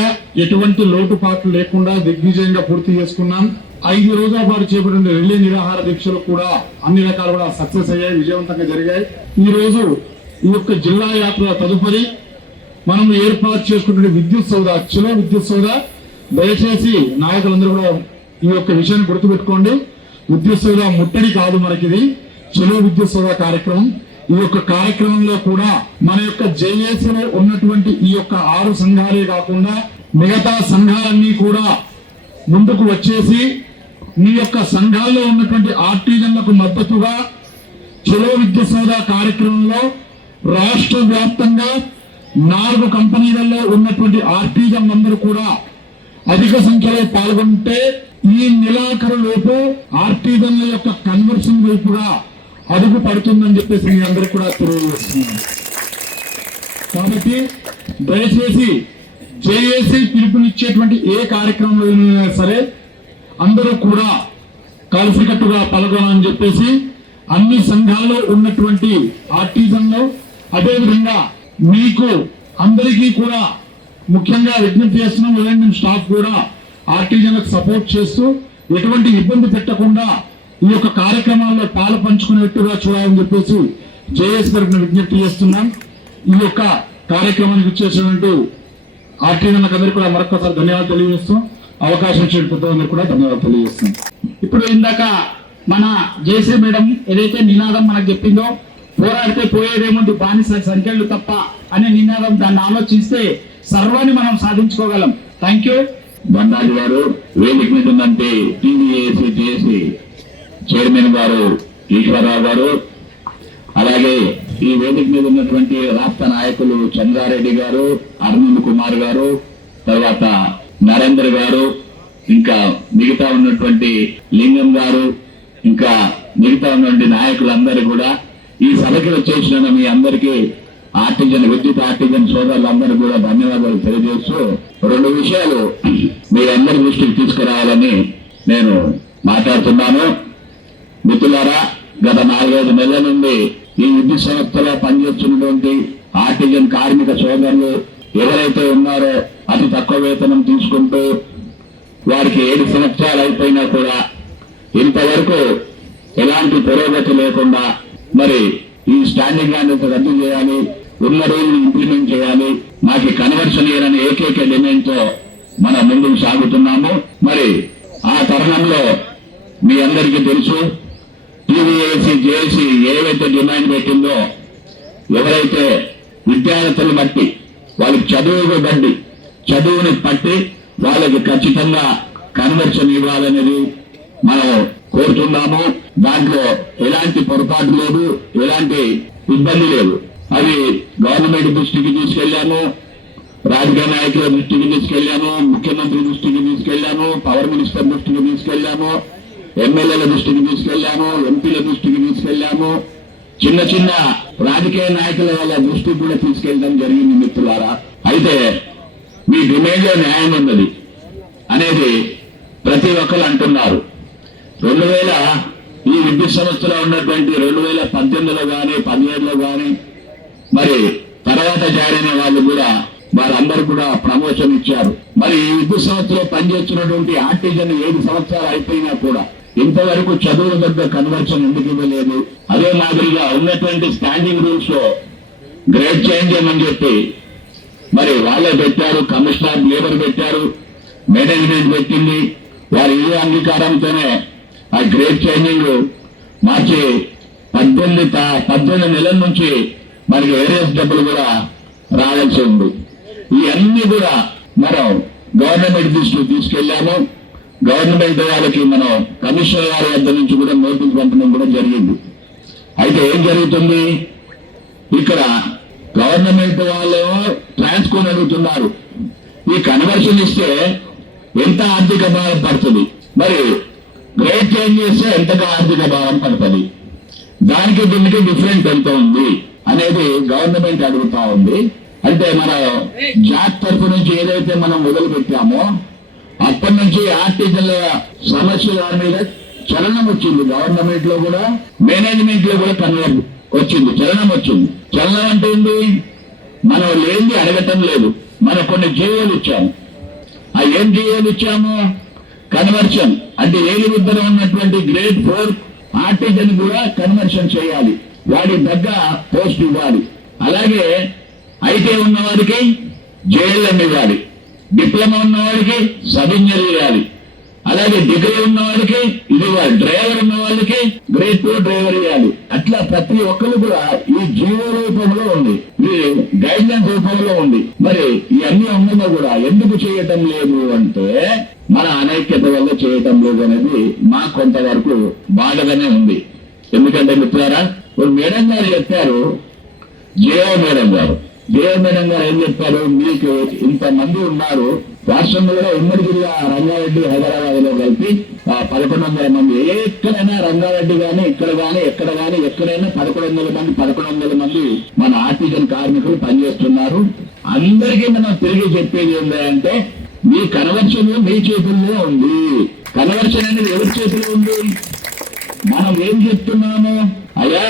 ఎటువంటి లోటుపాట్లు లేకుండా దిగ్విజయంగా పూర్తి చేసుకున్నాం. 5 రోజుల పాటు చేపట్టిన రిలే నిరాహార దీక్షలు కూడా అన్ని రకాలు కూడా సక్సెస్ అయ్యాయి, విజయవంతంగా జరిగాయి. ఈ రోజు ఈ యొక్క జిల్లా యాత్ర తదుపరి మనం ఏర్పాటు చేసుకుంటున్న విద్యుత్ సౌద, చలో విద్యుత్ సౌద. దయచేసి నాయకులందరూ కూడా ఈ యొక్క విషయాన్ని గుర్తుపెట్టుకోండి. విద్యుత్ సౌద ముట్టడి కాదు మనకిది, చలో విద్యుత్ సౌద కార్యక్రమం. ఈ యొక్క కార్యక్రమంలో కూడా మన యొక్క జేఏసీలో ఉన్నటువంటి ఈ యొక్క 6 సంఘాలే కాకుండా మిగతా సంఘాలన్నీ కూడా ముందుకు వచ్చేసి మీ యొక్క సంఘాల్లో ఉన్నటువంటి ఆర్టిజన్లకు మద్దతుగా చలో విద్యుత్ సౌద కార్యక్రమంలో రాష్ట్ర వ్యాప్తంగా 4 కంపెనీలలో ఉన్నటువంటి ఆర్టిజన్ అందరూ కూడా అధిక సంఖ్యలో పాల్గొంటే ఈ నెలాఖరు లోపు ఆర్టిజన్ల యొక్క కన్వర్షన్ వైపుగా అడుగు పడుతుందని చెప్పేసి మీ అందరికీ కూడా తెలియజేస్తున్నాను. కాబట్టి దయచేసి జేఏసీ పిలుపునిచ్చేటువంటి ఏ కార్యక్రమంలో సరే అందరూ కూడా కలిసికట్టుగా పాల్గొనాలని చెప్పేసి అన్ని సంఘాల్లో ఉన్నటువంటి ఆర్టిజన్లు, అదేవిధంగా మీకు అందరికీ కూడా ముఖ్యంగా విజ్ఞప్తి చేస్తున్నాం. రెవెన్యూ స్టాఫ్ కూడా ఆర్టిజన్లకు సపోర్ట్ చేస్తూ ఎటువంటి ఇబ్బంది పెట్టకుండా ఈ యొక్క కార్యక్రమాల్లో పాలు పంచుకునేట్టుగా చూడాలని చెప్పేసి జేఏసీ తరఫున విజ్ఞప్తి చేస్తున్నాం. ఈ యొక్క కార్యక్రమానికి ఇచ్చేసినట్టు ఆర్టిజన్లకు అందరికీ కూడా మరొకసారి ధన్యవాదాలు తెలియజేస్తూ, అవకాశం ఇచ్చిన పెద్దలందరూ కూడా ధన్యవాదాలు తెలియజేస్తున్నాం. ఇప్పుడు ఇందాక మన జేసీ మేడం ఏదైతే నినాదం మనకు చెప్పిందో, పోరాడితే పోయేదేముంది బానిస సంఖ్యలు తప్ప అనే నినాదం, దాన్ని ఆలోచిస్తే సర్వాన్ని మనం సాధించుకోగలం. Thank you. బండారి గారు వేదిక మీద ఉందంటే TVAC జేఏసీ చైర్మన్ గారు ఈశ్వరరావు గారు, అలాగే ఈ వేదిక మీద ఉన్నటువంటి రాష్ట్ర నాయకులు చంద్రారెడ్డి గారు, అరవింద్ కుమార్ గారు, తర్వాత నరేందర్ గారు, ఇంకా మిగతా ఉన్నటువంటి లింగం గారు, ఇంకా మిగతా ఉన్నటువంటి నాయకులందరూ కూడా ఈ సభకి వచ్చేసిన మీ అందరికీ విద్యుత్ ఆర్టిజన్ సోదరులందరూ కూడా ధన్యవాదాలు తెలియజేస్తూ 2 విషయాలు మీరందరి దృష్టికి తీసుకురావాలని నేను మాట్లాడుతున్నాను. మిత్రులారా, గత 4-5 నెలల నుండి ఈ విద్యుత్ సంస్థలో పనిచేస్తున్నటువంటి ఆర్టిజన్ కార్మిక సోదరులు ఎవరైతే ఉన్నారో అతి తక్కువ వేతనం తీసుకుంటూ వారికి 7 సంవత్సరాలు అయిపోయినా కూడా ఇంతవరకు ఎలాంటి పురోగతి లేకుండా మరి ఈ స్టాండింగ్ ఆర్డర్స్ రద్దు చేయాలి, ఉన్న రూల్ని ఇంప్లిమెంట్ చేయాలి, మాకు కన్వర్షన్ ఇవ్వాలని ఏకైక డిమాండ్తో మనం ముందుకు సాగుతున్నాము. మరి ఆ తరుణంలో మీ అందరికీ తెలుసు, TVAC జేఏసీ ఏవైతే డిమాండ్ పెట్టిందో, ఎవరైతే విద్యార్థులు బట్టి వాళ్ళకి చదువుని పట్టి వాళ్ళకి ఖచ్చితంగా కన్వర్షన్ ఇవ్వాలనేది మనం కోరుతున్నాము. దాంట్లో ఎలాంటి పొరపాటు లేదు, ఎలాంటి ఇబ్బంది లేదు. అది గవర్నమెంట్ దృష్టికి తీసుకెళ్లాము, రాజకీయ నాయకుల దృష్టికి తీసుకెళ్లాము, ముఖ్యమంత్రి దృష్టికి తీసుకెళ్లాము, పవర్ మినిస్టర్ దృష్టికి తీసుకెళ్లాము, ఎమ్మెల్యేల దృష్టికి తీసుకెళ్లాము, ఎంపీల దృష్టికి తీసుకెళ్లాము, చిన్న చిన్న రాజకీయ నాయకుల వాళ్ళ దృష్టికి కూడా తీసుకెళ్ళడం జరిగింది మిత్రులారా. అయితే మీ డిమాండ్ లో న్యాయం ఉన్నది అనేది ప్రతి ఒక్కరు అంటున్నారు. 2000 ఈ విద్యుత్ సంస్థలో ఉన్నటువంటి 2018లో కానీ 17లో కానీ మరి తర్వాత జాయిన్ అయిన వాళ్ళు కూడా వారందరూ కూడా ప్రమోషన్ ఇచ్చారు. మరి ఈ విద్యుత్ సంస్థలో పనిచేస్తున్నటువంటి ఆర్టిజన్ 7 సంవత్సరాలు అయిపోయినా కూడా ఇంతవరకు చదువుల దగ్గర కన్వర్షన్ ఎందుకు ఇవ్వలేదు? అదే మాదిరిగా ఉన్నటువంటి స్టాండింగ్ రూల్స్ లో గ్రేడ్ చేంజ్ చేయమని చెప్పి మరి వాళ్ళే పెట్టారు, కమిషనర్ లేబర్ పెట్టారు, మేనేజ్మెంట్ పెట్టింది. వారి ఈ అంగీకారంతోనే ఆ గ్రేడ్ చేంజింగ్ మార్చి 18 నెలల నుంచి మనకి ఏరియస్ డబ్బులు కూడా రావాల్సి ఉంది. ఇవన్నీ కూడా మనం గవర్నమెంట్ దృష్టికి తీసుకెళ్లాము. గవర్నమెంట్ వాళ్ళకి మనం కమిషనర్ వారి వద్ద నుంచి కూడా నోటీస్ పంపడం కూడా జరిగింది. అయితే ఏం జరుగుతుంది, ఇక్కడ గవర్నమెంట్ వాళ్ళు ట్రాన్స్కోన్ అడుగుతున్నారు. ఈ కన్వర్షన్ ఇస్తే ఎంత ఆర్థిక భారం పడుతుంది, మరి గ్రేడ్ చేంజ్ చేస్తే ఎంతగా ఆర్థిక భారం పడుతుంది, దానికి దీనికి డిఫరెంట్ ఎంత ఉంది అనేది గవర్నమెంట్ అడుగుతా ఉంది. అంటే మన జాత్ తరఫు నుంచి ఏదైతే మనం మొదలు పెట్టామో అప్పటి నుంచి ఆర్టిజన్ల సమస్య దాని మీద చలనం వచ్చింది. గవర్నమెంట్ లో కూడా మేనేజ్మెంట్ లో కూడా చలనం వచ్చింది. చలనం అంటే ఏంటి, మనం లేనిది అడగటం లేదు. మనం కొన్ని జీవోలు ఇచ్చాము. ఆ ఏం జీవోలు ఇచ్చాము? కన్వర్షన్ అంటే ఏలి విద్యలో ఉన్నటువంటి గ్రేడ్ 4 ఆర్టిజన్ కూడా కన్వర్షన్ చేయాలి, వాడి దగ్గర పోస్ట్ ఇవ్వాలి. అలాగే ఐటీ ఉన్న వారికి జేఎల్ఎం ఇవ్వాలి, డిప్లొమా ఉన్న వాడికి సబ్ ఇంజనీర్ ఇవ్వాలి, అలాగే డిగ్రీ ఉన్న వాడికి ఇది ఇవ్వాలి, డ్రైవర్ ఉన్న వాళ్ళకి గ్రేడ్ 2 డ్రైవర్ ఇవ్వాలి. అట్లా ప్రతి ఒక్కరు కూడా ఈ జీవో రూపంలో ఉంది, ఈ గైడ్ లైన్ రూపంలో ఉంది. మరి ఇవన్నీ ఉన్నదో కూడా ఎందుకు చేయటం లేదు అంటే మన అనైక్యత వల్ల చేయటం లేదు అనేది మాకు కొంతవరకు బాధగానే ఉంది. ఎందుకంటే మిత్రులారా, మేడం గారు చెప్పారు, జేఓ మేడం గారు ఏం చెప్పారు, మీకు ఇంతమంది ఉన్నారు, రాష్ట్రంలో కూడా ఉమ్మడి జిల్లా రంగారెడ్డి హైదరాబాద్ లో కలిపి 1100 మంది, ఎక్కడైనా రంగారెడ్డి కానీ ఇక్కడ కానీ ఎక్కడ కానీ ఎక్కడైనా 1100 మంది మన ఆర్టిజన్ కార్మికులు పనిచేస్తున్నారు. అందరికీ మనం తిరిగి చెప్పేది ఏంటంటే మీ కన్వర్షన్ మీ చేతుల్లో ఉంది. కన్వర్షన్ అనేది ఎవరి చేతిలో ఉంది? మనం ఏం చెప్తున్నాము, అయ్యా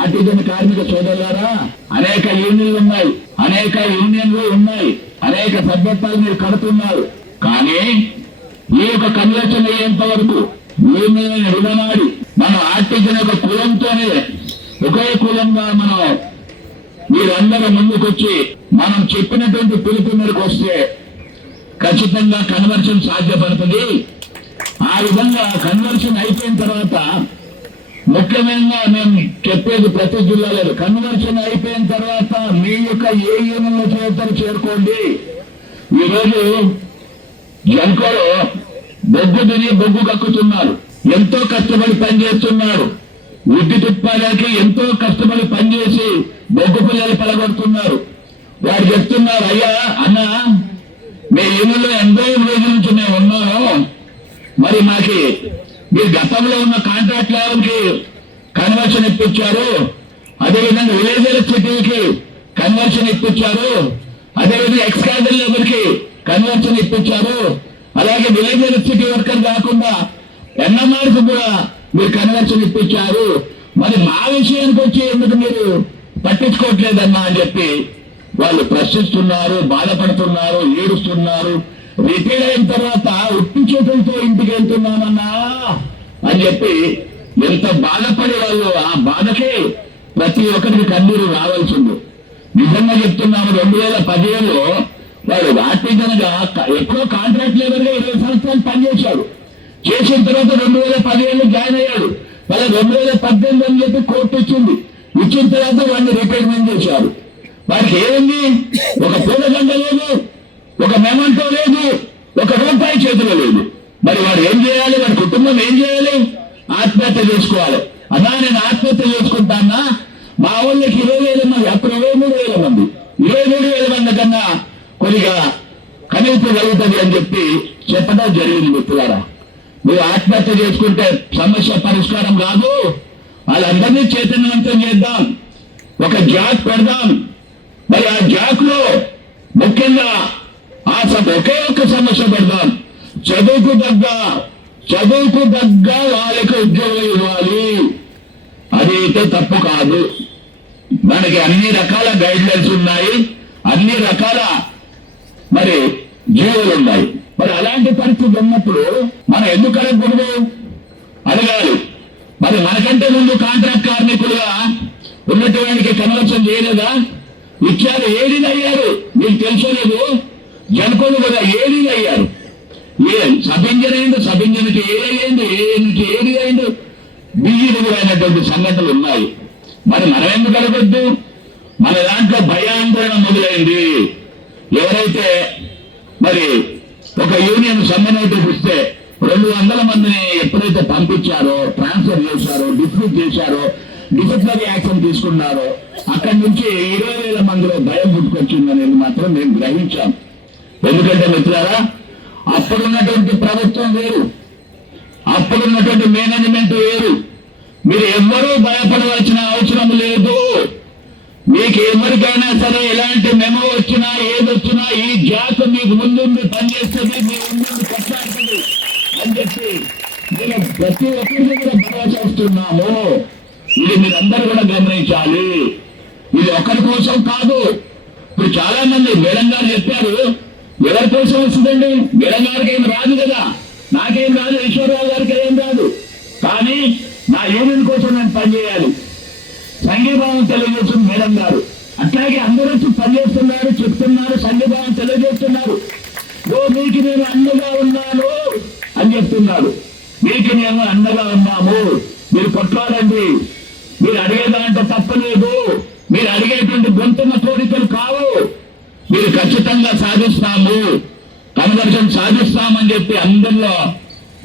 ఆర్టిజన్ కార్మిక సోదరులారా, అనేక యూనియన్లు ఉన్నాయి, అనేక సభ్యత్వాలు మీరు కడుతున్నారు. కానీ ఈ యొక్క కన్వర్షన్ అయ్యేంత వరకు యూనియన్ విడనాడి మనం ఆర్టిజన్ యొక్క కులంతోనే ఒకే కులంగా మనం మీరందరూ ముందుకొచ్చి మనం చెప్పినటువంటి పిలుపు మేరకు వస్తే ఖచ్చితంగా కన్వర్షన్ సాధ్యపడుతుంది. ఆ విధంగా కన్వర్షన్ అయిపోయిన తర్వాత ముఖ్యమైన మేము చెప్పేది ప్రతి జిల్లాలో కన్వర్షన్ అయిపోయిన తర్వాత మీ యొక్క ఏ యూనియన్లో చేరుకోండి. ఈరోజు జన్కోలో బొగ్గు తిని బొగ్గు కక్కుతున్నారు, ఎంతో కష్టపడి పనిచేస్తున్నారు. విద్యుత్ ఉత్పాదనకి ఎంతో కష్టపడి పనిచేసి బొగ్గు పిల్లలు పలగొడుతున్నారు. వారు చెప్తున్నారు, అయ్యా అన్న మీ యూనియన్లో 80 రోజుల నుంచి మేము ఉన్నాను, మరి మాకి మీరు గతంలో ఉన్న కాంట్రాక్ట్ లెవెల్కి కన్వర్షన్ ఇప్పించారు, అదేవిధంగా విలేజ్ ఎలక్ట్రిసిటీకి కన్వర్షన్ ఇప్పించారు, అదేవిధంగా ఎక్స్కాజన్ లెవెల్కి కన్వర్షన్ ఇప్పించారు, అలాగే విలేజ్ ఎలక్ట్రిసిటీ వర్కర్ కాకుండా ఎన్ఎంఆర్కి కూడా మీరు కన్వర్షన్ ఇప్పించారు. మరి మా విషయానికి వచ్చి ఎందుకు మీరు పట్టించుకోవట్లేదన్నా అని చెప్పి వాళ్ళు ప్రశ్నిస్తున్నారు, బాధపడుతున్నారు, ఏడుస్తున్నారు. రిటైర్ అయిన తర్వాత ఉట్టి చేతులతో ఇంటికి వెళ్తున్నామన్నా అని చెప్పి ఎంత బాధపడే వాళ్ళు, ఆ బాధకే ప్రతి ఒక్కరికి కన్నీరు రావాల్సింది. నిజంగా చెప్తున్నాము, 2015లో వాడు ఆర్టిజన్గా ఎప్పుడో కాంట్రాక్ట్ లేబర్గా 20 సంవత్సరాలు పనిచేశాడు. చేసిన తర్వాత 2017లో జాయిన్ అయ్యాడు. మళ్ళీ 2018 అని చెప్పి కోర్టు ఇచ్చిన తర్వాత వాడిని రిటైర్మెంట్ చేశారు. వారికి ఏముంది? ఒక పూలదండ లేదు, ఒక మెమంటో లేదు, ఒక రూపాయి చేతిలో లేదు. మరి వాడు ఏం చేయాలి? వాడి కుటుంబం ఏం చేయాలి? ఆత్మహత్య చేసుకోవాలి. అన్నా నేను ఆత్మహత్య చేసుకుంటానా, మా వాళ్ళకి 20,000 మంది, అప్పుడు 23,000 మంది, 23,000 మంది కన్నా కొద్దిగా కనీసం జరుగుతుంది అని చెప్పి చెప్పడం జరిగింది. మిత్రులారా, మీరు ఆత్మహత్య చేసుకుంటే సమస్య పరిష్కారం కాదు. వాళ్ళందరినీ చైతన్యవంతం చేద్దాం, ఒక జాక్ పెడదాం. మరి ఆ జాక్ లో ముఖ్యంగా ఒకే ఒక్క సమస్య పెడదాం. చదువుకు తగ్గ వాళ్ళకి ఉద్యోగం ఇవ్వాలి. అదైతే తప్పు కాదు. మనకి అన్ని రకాల గైడ్ లైన్స్ ఉన్నాయి, అన్ని రకాల మరి జీవోలు ఉన్నాయి. మరి అలాంటి పరిస్థితి ఉన్నప్పుడు మనం ఎందుకు అడగకూడదు? అడగాలి. మరి మనకంటే ముందు కాంట్రాక్ట్ కార్మికులుగా ఉన్నటువంటి కన్వర్షన్ చేయలేదా? ఇచ్చారు, ఏడీలు అయ్యారు. మీకు తెలుసలేదు, జనకోలు కూడా ఏడీలు అయ్యారు. సబ్ ఇంజన్ అయింది, సబ్ ఇంజన్కి ఏదయ్యింది, ఏది అయింది, బిజీలు కూడా అయినటువంటి సంఘటనలు ఉన్నాయి. మరి మనం ఎందుకు అడగొద్దు? మన దాంట్లో భయాందోళన మొదలైంది. ఎవరైతే మరి ఒక యూనియన్ సమ్మనోటిస్ ఇస్తే 200 మందిని ఎప్పుడైతే పంపించారో, ట్రాన్స్ఫర్ చేశారో, డిస్మిస్ చేశారో, డిసిప్లినరీ యాక్షన్ తీసుకున్నారో, అక్కడి నుంచి 20,000 మందిలో భయం పుట్టుకొచ్చిందనేది మాత్రం మేము గ్రహించాం. ఎందుకంటే మిత్రులారా, అప్పుడున్నటువంటి ప్రభుత్వం వేరు, అప్పుడున్నటువంటి మేనేజ్మెంట్ వేరు. మీరు ఎవ్వరూ భయపడవలసిన అవసరం లేదు. మీకు ఎవరికైనా సరే ఎలాంటి మెమో వచ్చినా ఏదొచ్చినా ఈ జాక్ మీకు ముందుండి పనిచేస్తుంది, మీ ముందు కొట్లాడుతుంది అని చెప్పి నేను ప్రతి ఒక్కరిని కూడా భరోసా ఇస్తున్నాము. ఇది మీరందరూ కూడా గమనించాలి. ఇది ఒకరి కోసం కాదు. ఇప్పుడు చాలా మంది మేడం గారు చెప్పారు, ఎవరి కోసం వస్తుందండి? మేడం గారికి ఏం రాదు కదా, నాకేం రాదు, ఈశ్వరరావు గారికి ఏం రాదు. కానీ నా యూనియన్ కోసం నేను పనిచేయాలి. సంఘీభావం తెలియజేస్తుంది మేడం గారు. అట్లాగే అందరూ పనిచేస్తున్నారు, చెప్తున్నారు, సంఘీభావం తెలియజేస్తున్నారు. మీకు నేను అండగా ఉన్నాను అని చెప్తున్నారు. మీకు మేము అండగా ఉన్నాము, మీరు కొట్లాడండి, మీరు అడిగేదాంట్లో తప్పలేదు, మీరు అడిగేటువంటి గొంతున్న కోరికలు కావు, మీరు ఖచ్చితంగా సాధిస్తాము, కన్వర్షన్ సాధిస్తామని చెప్పి అందరిలో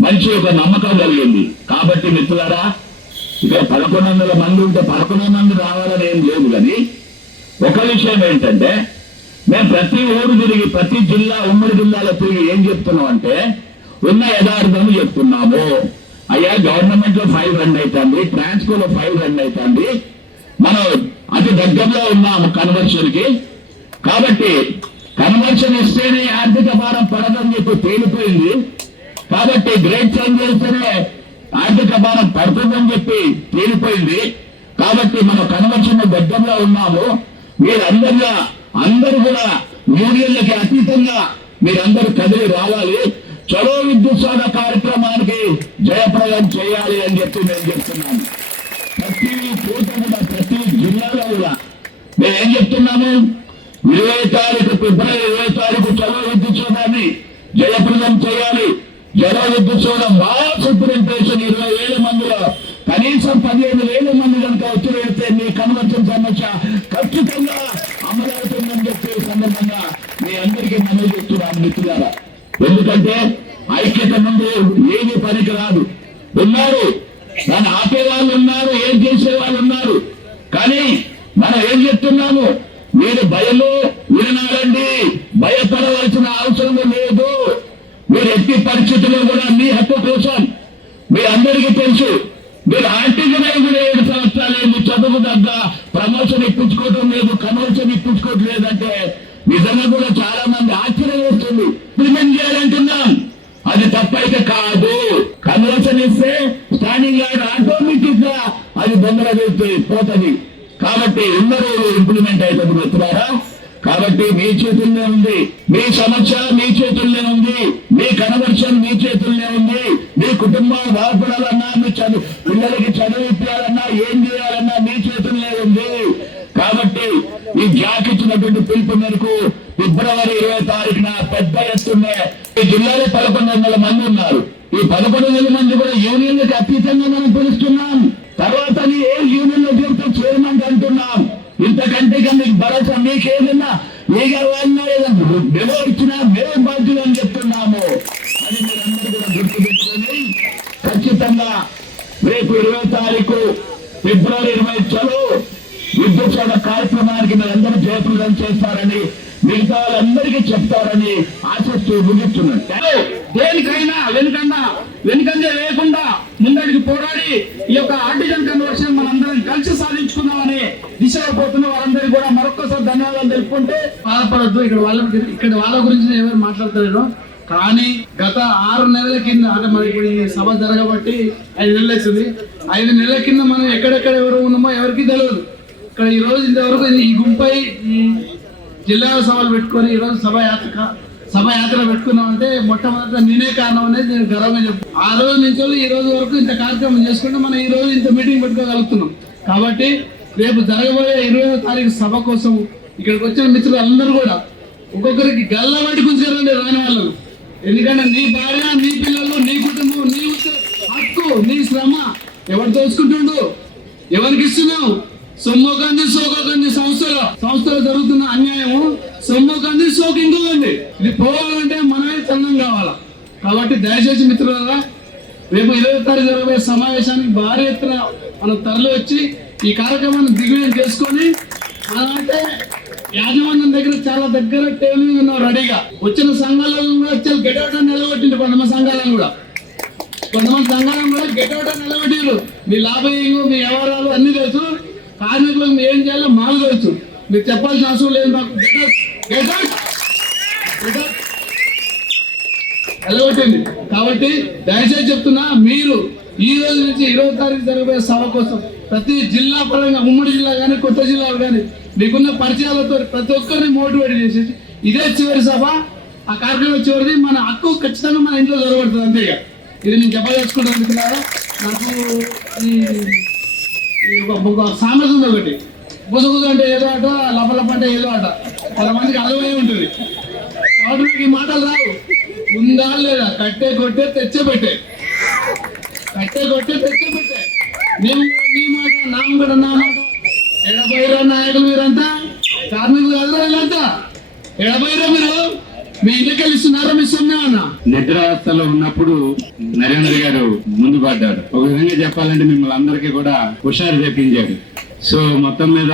మంచి ఒక నమ్మకం కలిగింది. కాబట్టి మిత్రులారా, ఇక్కడ 1100 మంది ఉంటే 1100 మంది రావాలని ఏం లేదు. కానీ ఒక విషయం ఏంటంటే, మేము ప్రతి ఊరు తిరిగి, ప్రతి జిల్లా, ఉమ్మడి జిల్లాలో తిరిగి ఏం చెప్తున్నాం అంటే, ఉన్న యథార్థం చెప్తున్నాము. అయ్యా, గవర్నమెంట్ లో 5 రన్ అవుతుంది, ట్రాన్స్కోలో 5 రన్ అవుతుంది, మనం అతి దగ్గరలో ఉన్నాము కన్వర్షన్ కి. కాబట్టి కన్వర్షన్ ఇస్తేనే ఆర్థిక భారం పడదని చెప్పి తేలిపోయింది. కాబట్టి గ్రేట్ చేంజ్ చేస్తేనే ఆర్థిక భారం పడుతుందని చెప్పి తేలిపోయింది. కాబట్టి మనం కన్వర్షన్ దగ్గరలో ఉన్నాము. అందరూ కూడా యూనియన్లకి అతీతంగా మీరందరూ కదిలి రావాలి. చలో విద్యుత్ సోద కార్యక్రమానికి జయప్రదం చేయాలి అని చెప్పి నేను చెప్తున్నాను. ప్రతి చోట కూడా, ప్రతి జిల్లాలో కూడా మేము ఏం చెప్తున్నాము, 20 తారీఖు, ఫిబ్రవరి 20 తారీఖు చలో విద్యుత్ సోదాన్ని జయప్రదం చేయాలి. జల విద్యుత్ సోద మాస్ ఇంప్లిమెంటేషన్ 20,000 మందిలో కనీసం 15,000 మంది కనుక వచ్చి వెళ్తే మీ కన్వర్షన్ సమస్య ఖచ్చితంగా అమలవుతుందని చెప్పి సందర్భంగా మీ అందరికీ మనవి చెప్తున్నాను మిత్రులారా. ఎందుకంటే ఐక్యత ముందు ఏమీ పనికి రాదు. ఉన్నారు, దాన్ని ఆపే వాళ్ళు ఉన్నారు, ఏం చేసే వాళ్ళు ఉన్నారు. కానీ మనం ఏం చెప్తున్నాము, మీరు భయము వినాలండి, భయపడవలసిన అవసరం లేదు. మీరు ఎట్టి పరిస్థితుల్లో కూడా మీ హక్కు కోసం మీ అందరికీ తెలుసు. మీరు ఆర్టిజనైజ్ 7 సంవత్సరాలు మీ చదువు తగ్గ ప్రమోషన్ ఇప్పించుకోవడం లేదు, కన్వర్షన్ ఇప్పించుకోవడం లేదంటే నిజంగా కూడా చాలా మంది ఆశ్చర్యం వేస్తుంది. ఇంప్లిమెంట్ చేయాలంటున్నాం, అది తప్పైతే కాదు. కన్వర్షన్ ఇస్తే స్టాండింగ్ ఆర్డర్ ఆటోమేటిక్ గా అది దొంగల పోతుంది. కాబట్టి అందరూ ఇంప్లిమెంట్ అవుతుంది మిత్రులారా. కాబట్టి మీ చేతుల్లోనే ఉంది, మీ సమస్య మీ చేతుల్లోనే ఉంది, మీ కన్వర్షన్ మీ చేతుల్లోనే ఉంది. మీ కుటుంబం బాగుపడాలన్నా, మీ పిల్లలకి చదువు ఇప్పాలన్నా, ఏం చేయాలన్నా మీ చేతుల్లోనే ఉంది. కాబట్టి ఈ జాక్ ఇచ్చినటువంటి పిలుపు మేరకు ఫిబ్రవరి 20 తారీఖున పెద్ద ఎత్తున ఈ జిల్లాలో 1100 మంది ఉన్నారు. ఈ 1100 మంది కూడా యూనియన్లకు అతీతంగా మనం పిలుస్తున్నాం. తర్వాత ఏ యూనియన్ లో చేరితే చైర్మన్ అంటున్నాం. ఇంతకంటే మీకు భరోసా ఫిబ్రవరి 20 చలో విద్యుత్ సోద కార్యక్రమానికి మీరందరూ జయప్రదం చేస్తారని మిగతా వాళ్ళందరికీ చెప్తారని ఆశిస్తూ ముగిస్తున్నాను. దేనికైనా వెనుకంజ లేకుండా ముందడికి పోరాడి ఈ యొక్క ఆర్టిజన్ కన్వర్షన్ మనందరం కలిసి సాధించుకుందామని దిశలో పోతున్న వారందరికీ కూడా మరొకసారి ధన్యవాదాలు తెలుపుకుంటే బాధపడద్దు. ఇక్కడ వాళ్ళ గురించి ఎవరు మాట్లాడతారు కానీ గత 6 నెలల కింద అంటే మనకి ఈ సభ జరగబట్టి 5 నెలలు అవుతుంది. 5 నెలల కింద మనం ఎక్కడెక్కడ ఎవరు ఉన్నామో ఎవరికి తెలియదు. ఇక్కడ ఈ రోజు ఇంతవరకు ఈ గుంపై ఈ జిల్లా సభలు పెట్టుకొని ఈరోజు సభ యాత్ర పెట్టుకున్నాం అంటే మొట్టమొదట నేనే కారణం అనేది నేను గర్వంగా చెప్తాను. ఆ రోజు నుంచి ఈ రోజు వరకు ఇంత కార్యక్రమం చేసుకుంటే మనం ఈ రోజు ఇంత మీటింగ్ పెట్టుకోగలుగుతున్నాం. కాబట్టి రేపు జరగబోయే 20వ తారీఖు సభ కోసం ఇక్కడికి వచ్చిన మిత్రులు అందరూ కూడా ఒక్కొక్కరికి గల్లా బట్టి కూర్చోరండి రాని వాళ్ళు. ఎందుకంటే నీ భార్య, నీ పిల్లలు, నీ కుటుంబం, నీ హక్కు, నీ శ్రమ ఎవరు దోచుకుంటుండు, ఎవరికి ఇస్తున్నావు? సొమ్మకంది సోకంది సంస్థలో జరుగుతున్న అన్యాయము సొమ్మకంది సోకు ఇంకోకండి. ఇది పోవాలంటే మనమే చందం కావాలా. కాబట్టి దయచేసి మిత్రులారా రేపు 20వ తారీఖు జరగబోయే సమావేశానికి భారీ ఎత్తున మనం తరలి వచ్చి ఈ కార్యక్రమాన్ని దిగ్విజయం చేసుకొని అంటే యాజమాన్యం దగ్గర చాలా దగ్గర టేబుల్ ఉన్నాం రెడీగా. వచ్చిన సంఘాలను కూడా వచ్చి గెటౌట్ అని నిలబెట్టింది. కొంతమంది సంఘాలను కూడా గెటౌట్ అని నిలబెట్టారు. మీ లాభయింగ్, మీ వ్యవహారాలు అన్ని తెలుసు. కార్మికులకు ఏం చేయాలో మాకు తెలుసు. మీరు చెప్పాల్సిన అవసరం లేదు. మాకు నిలబెట్టింది. కాబట్టి దయచేసి చెప్తున్నా, మీరు ఈ రోజు నుంచి 20వ తారీఖు జరగబోయే సభ కోసం ప్రతి జిల్లా పరంగా, ఉమ్మడి జిల్లా కానీ కొత్త జిల్లాలు కానీ మీకున్న పరిచయాలతో ప్రతి ఒక్కరిని మోటివేట్ చేసేసి ఇదే చివరి సభ, ఆ కార్యక్రమం చివరిది. మన హక్కు ఖచ్చితంగా మన ఇంట్లో జరగబడుతుంది. అంతేగా ఇది నేను చెప్పదలుచుకుంటాను మిత్రులారా. నాకు ఒక సామెత ఉంది ఒకటి, గుసగుస అంటే ఏదో ఆట, లపలప అంటే ఏదో ఆట. కొంతమందికి అర్థమై ఉంటుంది. కాబట్టి నాకు ఈ మాటలు రావు. ఉందా లేదా కట్టే కొట్టే తెచ్చబెట్టే మేము నీ మాట, నా కూడా నా మాట. ఎడబైరా నాయకులు మీరంతా, కార్మికులు కాదురా వీళ్ళంతా. ఎడబైరా మీరు మీ ఇంటికి వెళ్ళిస్తున్నారా మీ సొమ్మ? నిద్రావస్థలో ఉన్నప్పుడు నరేంద్ర గారు ముందు పడ్డాడు. ఒక విధంగా చెప్పాలంటే మిమ్మల్ని అందరికీ కూడా హుషారు తెప్పించాడు. సో మొత్తం మీద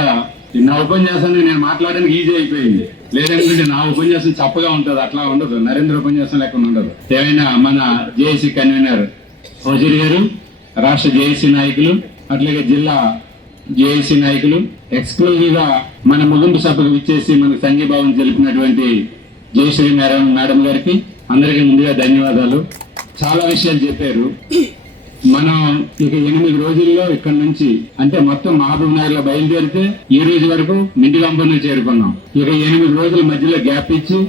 నా ఉపన్యాసాన్ని నేను మాట్లాడడానికి ఈజీ అయిపోయింది. లేదంటే నా ఉపన్యాసం చప్పగా ఉంటుంది, అట్లా ఉండదు. నరేంద్ర ఉపన్యాసం లేకుండా ఉండదు. ఏమైనా మన జేఏసీ కన్వీనర్ హోజరి గారు, రాష్ట్ర జేఏసీ నాయకులు, అట్లాగే జిల్లా జేఏసీ నాయకులు, ఎక్స్క్లూజివ్ గా మన ముగింపు సభకు విచ్చేసి మనకు సంఘీభావం తెలిపినటువంటి జయశ్రీ మేడం గారికి అందరికీ ముందుగా ధన్యవాదాలు. చాలా విషయాలు చెప్పారు. మనం ఇక 8 రోజుల్లో ఇక్కడ నుంచి అంటే మొత్తం మహబూబ్ నగర్ లో బయలుదేరితే ఈ రోజు వరకు మింటి కంపెనీ చేరుకున్నాం. ఇక 8 రోజుల మధ్యలో గ్యాప్ ఇచ్చి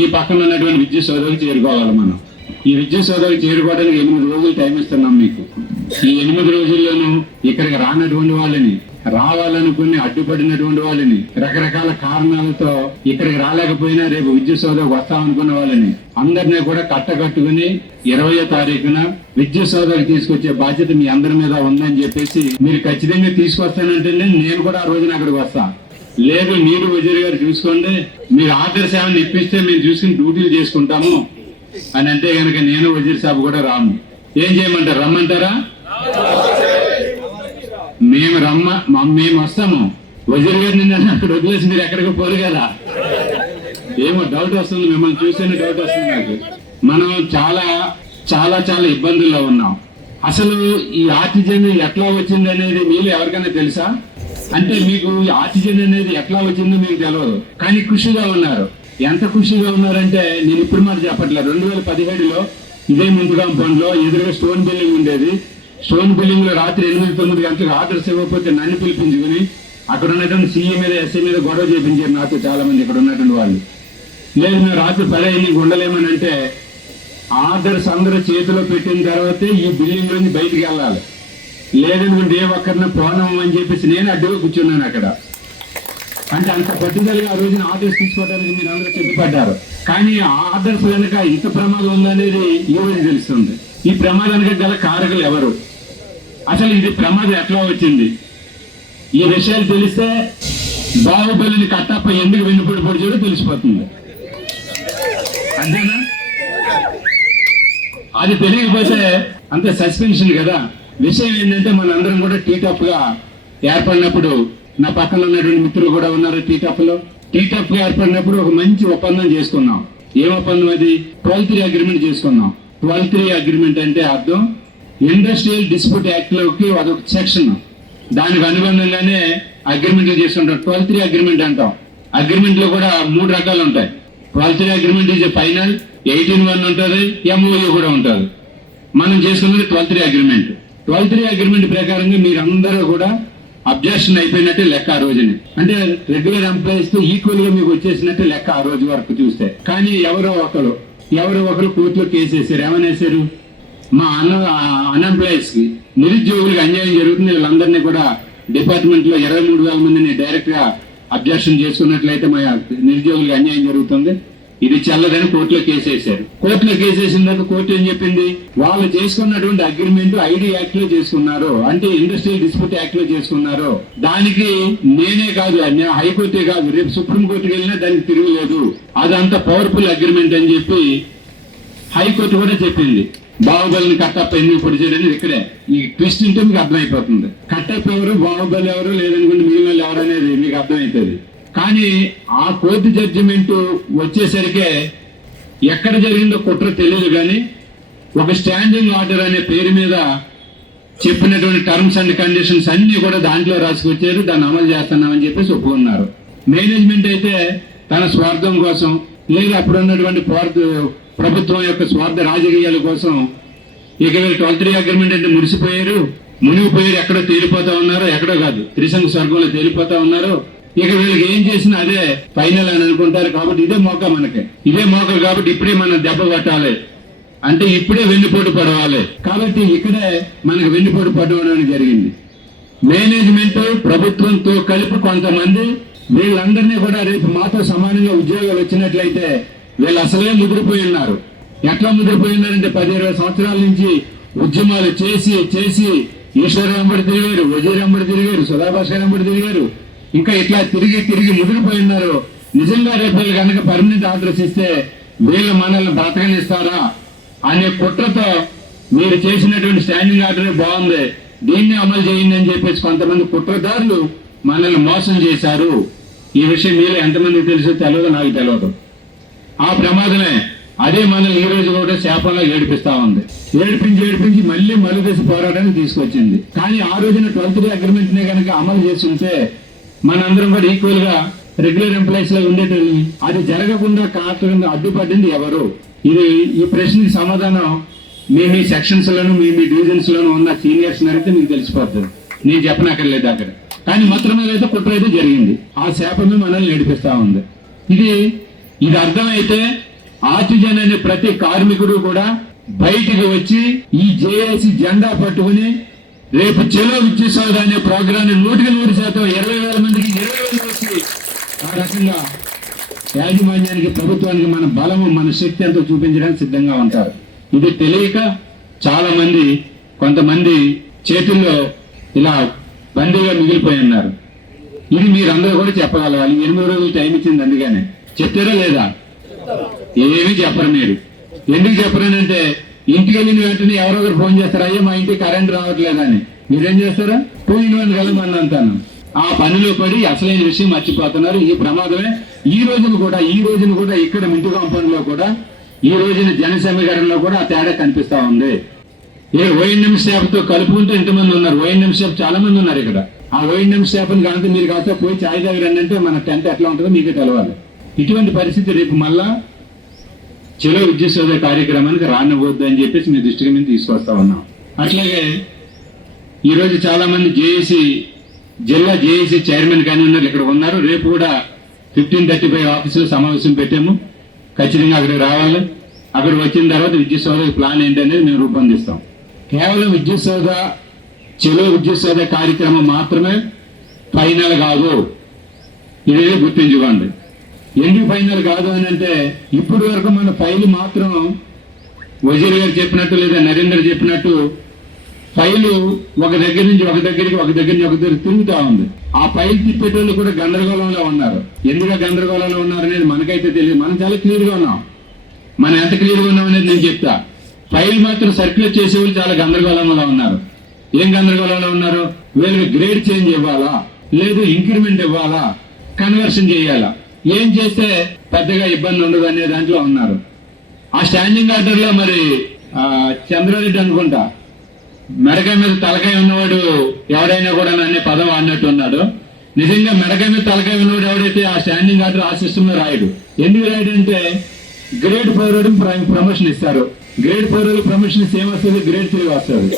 ఈ పక్కన ఉన్నటువంటి విద్యుత్ సౌధకి చేరుకోవాలి. మనం ఈ విద్యుత్ సౌధకి చేరుకోవడానికి 8 రోజులు టైం ఇస్తున్నాం మీకు. ఈ 8 రోజుల్లోనూ ఇక్కడికి రానటువంటి వాళ్ళని, రావాలనుకుని అడ్డుపడినటువంటి వాళ్ళని, రకరకాల కారణాలతో ఇక్కడికి రాలేకపోయినా రేపు విద్యుత్ సౌధకు వస్తామనుకున్న వాళ్ళని అందరినీ కూడా కట్టకట్టుకుని 20వ తారీఖున విద్యుత్ సౌధకు తీసుకొచ్చే బాధ్యత మీ అందరి మీద ఉందని చెప్పేసి మీరు ఖచ్చితంగా తీసుకొస్తానంటే నేను కూడా ఆ రోజున అక్కడికి వస్తా. లేదు మీరు వజీర్ గారు చూసుకోండి, మీరు ఆర్డర్ సేవను ఇప్పిస్తే మేము చూసుకుని డ్యూటీలు చేసుకుంటాము అని అంటే కనుక నేను వజీర్ సాబ్ కూడా రాము. ఏం చేయమంటారు? రమ్మంటారా? మేము వస్తాము. వజీర్ గారు నిన్న అక్కడ వదిలేసి మీరు ఎక్కడికి పోరు కదా. ఏమో డౌట్ వస్తుంది, మిమ్మల్ని చూస్తేనే డౌట్ వస్తుంది నాకు. మనం చాలా చాలా చాలా ఇబ్బందుల్లో ఉన్నాం. అసలు ఈ ఆక్సిజన్ ఎట్లా వచ్చింది అనేది మీరు ఎవరికైనా తెలుసా? అంటే మీకు ఆక్సిజన్ అనేది ఎట్లా వచ్చిందో మీకు తెలియదు, కానీ ఖుషిగా ఉన్నారు. ఎంత ఖుషిగా ఉన్నారంటే నేను ఇప్పుడు మాట చెప్పట్లేదు. 2017లో ఇదే ముందు కాంపౌండ్ లో ఎదురుగా స్టోన్ బిల్డింగ్ ఉండేది. స్టోన్ బిల్డింగ్ లో రాత్రి 8-9 గంటలకు ఆర్డర్స్ ఇవ్వకపోతే నన్ను పిలిపించుకుని అక్కడ ఉన్నటువంటి సీఏ మీద ఎస్ఐ మీద గొడవ చేయించారు నాతో చాలా మంది ఇక్కడ ఉన్నటువంటి వాళ్ళు. లేదు మేము రాత్రి 10 అయ్యి ఉండలేమని అంటే ఆర్డర్స్ అందరూ చేతిలో పెట్టిన తర్వాతే ఈ బిల్డింగ్ నుంచి బయటికి వెళ్ళాలి, లేదనుకుంటే ఏ ఒక్కరిని ప్రాణం అని చెప్పేసి నేను అడ్డుగా కూర్చున్నాను అక్కడ. అంటే అంత పట్టుదలగా ఆ రోజున ఆర్డర్స్ తీసుకోవడానికి మీరు అందరూ సిద్ధపడ్డారు. కానీ ఆర్డర్స్ కనుక ఇంత ప్రమాదం ఉందనేది ఈ రోజు తెలుస్తుంది. ఈ ప్రమాదానికి గల కారకులు ఎవరు, అసలు ఇది ప్రమాదం ఎట్లా వచ్చింది, ఈ విషయాలు తెలిస్తే బాహుబలిని కట్టప్ప ఎందుకు వెన్నుపడి పొడిచాడో తెలిసిపోతుంది. అంతేనా? అది తెలియకపోతే అంత సస్పెన్షన్ కదా. విషయం ఏంటంటే మనందరం కూడా టీటఫ్ గా ఏర్పడినప్పుడు, నా పక్కన ఉన్నటువంటి మిత్రులు కూడా ఉన్నారు టీటఫ్ లో. టీటఫ్ గా ఏర్పడినప్పుడు ఒక మంచి ఒప్పందం చేసుకున్నాం. ఏం ఒప్పందం అది? 12-3 అగ్రిమెంట్ చేసుకున్నాం. 12-3 అగ్రిమెంట్ అంటే అర్థం ఇండస్ట్రియల్ డిస్ప్యూట్ యాక్ట్ లోకి అదొక సెక్షన్, దానికి అనుబంధంగానే అగ్రిమెంట్లు చేసుకుంటాం. 12-3 అగ్రిమెంట్ అంటాం. అగ్రిమెంట్ లో కూడా 3 రకాలు ఉంటాయి. 12-3 అగ్రిమెంట్ ఈజ్ ఫైనల్, 18-1 ఉంటుంది, MOU కూడా ఉంటుంది. మనం చేసుకున్నది 12-3 అగ్రిమెంట్. 12-3 అగ్రిమెంట్ ప్రకారంగా మీరందరూ కూడా అబ్జెక్షన్ అయిపోయినట్టే లెక్క ఆ రోజుని. అంటే రెగ్యులర్ ఎంప్లాయీస్ తో ఈక్వల్ గా మీకు వచ్చేసినట్టే లెక్క ఆ రోజు వరకు చూస్తే. కానీ ఎవరో ఒకరు కోర్టులో కేసు వేసారు. ఏమని వేశారు? మా అన్ఎంప్లాయీస్ కి, నిరుద్యోగులకు అన్యాయం జరుగుతుంది, వీళ్ళందరినీ కూడా డిపార్ట్మెంట్ లో 23,000 మందిని డైరెక్ట్ గా అబ్జెక్షన్ చేసుకున్నట్లయితే మా నిరుద్యోగులకు అన్యాయం జరుగుతుంది, ఇది చెల్లదని కోర్టులో కేసు వేశారు. కోర్టులో కేసు వేసిన తర్వాత కోర్టు ఏం చెప్పింది? వాళ్ళు చేసుకున్నటువంటి అగ్రిమెంట్ ఐడి యాక్ట్ లో చేసుకున్నారు, అంటే ఇండస్ట్రియల్ డిస్ప్యూట్ యాక్ట్ లో చేసుకున్నారు. దానికి నేనే కాదు, హైకోర్టే కాదు, రేపు సుప్రీంకోర్టుకి వెళ్ళినా దానికి తిరగలేదు, అదంతా పవర్ఫుల్ అగ్రిమెంట్ అని చెప్పి హైకోర్టు కూడా చెప్పింది. బాహుబలిని కట్టప్ప ఎందుకు పొడి చేయడానికి ఇక్కడే ఈ ట్విస్ట్ ఉంటే మీకు అర్థమైపోతుంది. కట్టప్ప ఎవరు, బాహుబలి ఎవరు, లేదనుకుంటే మిగిలిన ఎవరు అనేది మీకు అర్థమవుతుంది. కానీ ఆ కోర్టు జడ్జిమెంట్ వచ్చేసరికి ఎక్కడ జరిగిందో కుట్ర తెలియదు, కానీ ఒక స్టాండింగ్ ఆర్డర్ అనే పేరు మీద చెప్పినటువంటి టర్మ్స్ అండ్ కండిషన్స్ అన్ని కూడా దాంట్లో రాసుకొచ్చారు. దాన్ని అమలు చేస్తున్నామని చెప్పేసి ఒప్పుకున్నారు. మేనేజ్మెంట్ అయితే తన స్వార్థం కోసం, లేదా అప్పుడు ఉన్నటువంటి ప్రభుత్వం యొక్క స్వార్థ రాజకీయాల కోసం ఇక 12-3 అగ్రిమెంట్ అంటే మునిగిపోయారు, ఎక్కడో తేలిపోతా ఉన్నారు, ఎక్కడో కాదు త్రిశంకు స్వర్గంలో తేలిపోతా ఉన్నారు. ఇక వీళ్ళకి ఏం చేసినా అదే ఫైనల్ అని అనుకుంటారు. కాబట్టి ఇదే మోక కాబట్టి ఇప్పుడే మనం దెబ్బ కొట్టాలి, అంటే ఇప్పుడే వెన్నుపోటు పడవాలి. కాబట్టి ఇక్కడే మనకు వెన్నుపోటు పడడం జరిగింది. మేనేజ్మెంట్ ప్రభుత్వంతో కలిపి కొంతమంది వీళ్ళందరినీ కూడా రేపు మాతో సమానంగా ఉద్యోగాలు వచ్చినట్లయితే వీళ్ళు అసలే ముదిరిపోయి ఉన్నారు. ఎట్లా ముదిరిపోయి ఉన్నారంటే 10-20 సంవత్సరాల నుంచి ఉద్యమాలు చేసి ఈశ్వరరావు వెంబడి తిరిగారు, వజీర్ వెంబడి తిరిగారు, సుధాభాస్కర్ వెంబడి తిరిగారు, ఇంకా ఇట్లా తిరిగి ముదిరిపోయి ఉన్నారు. నిజంగా రేపు వీళ్ళు కనుక పర్మనెంట్ ఆర్డర్స్ ఇస్తే వీళ్ళు మనల్ని బ్రతకనిస్తారా అనే కుట్రతో మీరు చేసినటువంటి స్టాండింగ్ ఆర్డర్ బాగుంది, దీన్ని అమలు చేయండి అని చెప్పేసి కొంతమంది కుట్రదారులు మనల్ని మోసం చేశారు. ఈ విషయం మీలో ఎంతమందికి తెలుసో తెలియదు, నాకు తెలియదు. ఆ ప్రమాదమే అదే మనల్ని ఈ రోజు కూడా శాపంలో ఏడిపిస్తా ఉంది. ఏడిపించి మళ్ళీ మలుదశ పోరాటాన్ని తీసుకొచ్చింది. కానీ ఆ రోజున 12-3 అగ్రిమెంట్ నే కనుక అమలు చేసి ఉంటే మనందరం కూడా ఈక్వల్ గా రెగ్యులర్ ఎంప్లాయీస్ లో ఉండేటది. అది జరగకుండా కాకుండా అడ్డుపడింది ఎవరు? ఈ ప్రశ్నకి సమాధానం మీ సెక్షన్స్ లోను మీ డివిజన్స్ లోను ఉన్న సీనియర్స్ అయితే మీకు తెలిసిపోతుంది, నేను చెప్పనక్కర్లేదు అక్కడ. కానీ మొత్తం మీద అయితే కుట్ర అయితే జరిగింది. ఆ శాపమే మనల్ని ఏడిపిస్తా ఉంది. ఇది అర్థమైతే ఆర్టిజన్ అనే ప్రతి కార్మికుడు కూడా బయటికి వచ్చి ఈ జేఏసీ జెండా పట్టుకుని రేపు చెలో విద్యుత్ అనే ప్రోగ్రామ్ 100% 20,000 మందికి 20,000 వచ్చి ఆ రకంగా యాజమాన్యానికి, ప్రభుత్వానికి మన బలము, మన శక్తి అంతా చూపించడానికి సిద్ధంగా ఉంటారు. ఇది తెలియక చాలా మంది, కొంతమంది చేతుల్లో ఇలా బందీగా మిగిలిపోయి ఉన్నారు. ఇది మీరందరూ కూడా చెప్పగలగాలి. 8 రోజులు టైం ఇచ్చింది, అందుకనే చెప్తారా లేదా? ఏమీ చెప్పరు. మీరు ఎందుకు చెప్పరానంటే ఇంటికి వెళ్ళిన వెంటనే ఎవరో ఒకరు ఫోన్ చేస్తారు, అయ్యో మా ఇంటికి కరెంట్ రావట్లేదని. మీరేం చేస్తారా? 2-in-1 కలమని అంటాను. ఆ పనిలో పడి అసలైన విషయం మర్చిపోతున్నారు. ఈ ప్రమాదమే ఈ రోజున కూడా ఇక్కడ మింటు కాంపౌండ్ లో కూడా ఈ రోజున జన సమీకరణలో కూడా ఆ తేడా కనిపిస్తా ఉంది. ఓఎన్ఎం స్టాఫ్ తో కలుపుకుంటే ఇంతమంది ఉన్నారు. ఓఎన్ఎం స్టాఫ్ చాలా మంది ఉన్నారు ఇక్కడ. ఆ ఓఎన్ఎం స్టాఫ్ ని కనుక మీరు కాస్త పోయి ఛాయ్ దగ్గర అంటే మన టెంట్ ఎట్లా ఉంటుందో మీకే తెలవాలి. ఇటువంటి పరిస్థితి రేపు మళ్ళా చెలో విద్యుత్ కార్యక్రమానికి రానివ్వద్దు అని చెప్పేసి మీ దృష్టికి మేము తీసుకొస్తా ఉన్నాం. అట్లాగే ఈరోజు చాలా మంది జిల్లా జేఏసీ చైర్మన్ కానీ ఉన్నారు, ఇక్కడ ఉన్నారు. రేపు కూడా 15:35 ఆఫీసులో సమావేశం పెట్టాము. ఖచ్చితంగా అక్కడికి రావాలి. అక్కడ వచ్చిన తర్వాత విద్యుత్ సౌధ ప్లాన్ ఏంటనేది మేము రూపొందిస్తాం. కేవలం చెలో విద్యుత్ సౌధ కార్యక్రమం మాత్రమే ఫైనల్ కాదు, ఇదే గుర్తించుకోండి. ఎందుకు ఫైనల్ కాదు అని అంటే ఇప్పటి వరకు మన ఫైల్ మాత్రం వజీర్ గారు చెప్పినట్టు లేదా నరేంద్ర చెప్పినట్టు ఫైలు ఒక దగ్గర నుంచి ఒక దగ్గర తిరుగుతూ ఉంది. ఆ ఫైల్ తిప్పేటోళ్ళు కూడా గందరగోళంలో ఉన్నారు. ఎందుకు గందరగోళంలో ఉన్నారు అనేది మనకైతే తెలియదు. మనం చాలా క్లియర్గా ఉన్నాం. మనం ఎంత క్లియర్గా ఉన్నాం అనేది నేను చెప్తా. ఫైల్ మాత్రం సర్క్యులేట్ చేసేవాళ్ళు చాలా గందరగోళంలో ఉన్నారు. ఏం గందరగోళంలో ఉన్నారు? వీళ్ళకి గ్రేడ్ చేంజ్ ఇవ్వాలా, లేదు ఇంక్రిమెంట్ ఇవ్వాలా, కన్వర్షన్ చేయాలా, ఏం చేస్తే పెద్దగా ఇబ్బంది ఉండదు అనే దాంట్లో ఉన్నారు. ఆ స్టాండింగ్ ఆర్డర్ లో మరి చంద్రారెడ్డి అనుకుంటా మెడకాయ మీద తలకాయ ఉన్నవాడు ఎవరైనా కూడా అనే పదం అన్నట్టు ఉన్నాడు. నిజంగా మెడకాయ మీద తలకాయ ఉన్నవాడు ఎవరైతే ఆ స్టాండింగ్ ఆర్డర్ ఆ సిస్టమ్ లో రాయడు. ఎందుకు రాయడు అంటే గ్రేడ్ 4 ప్రమోషన్ ఇస్తారు. గ్రేడ్ 4 ప్రమోషన్ ఇస్తే ఏమొస్తుంది? గ్రేడ్ 3 వస్తుంది.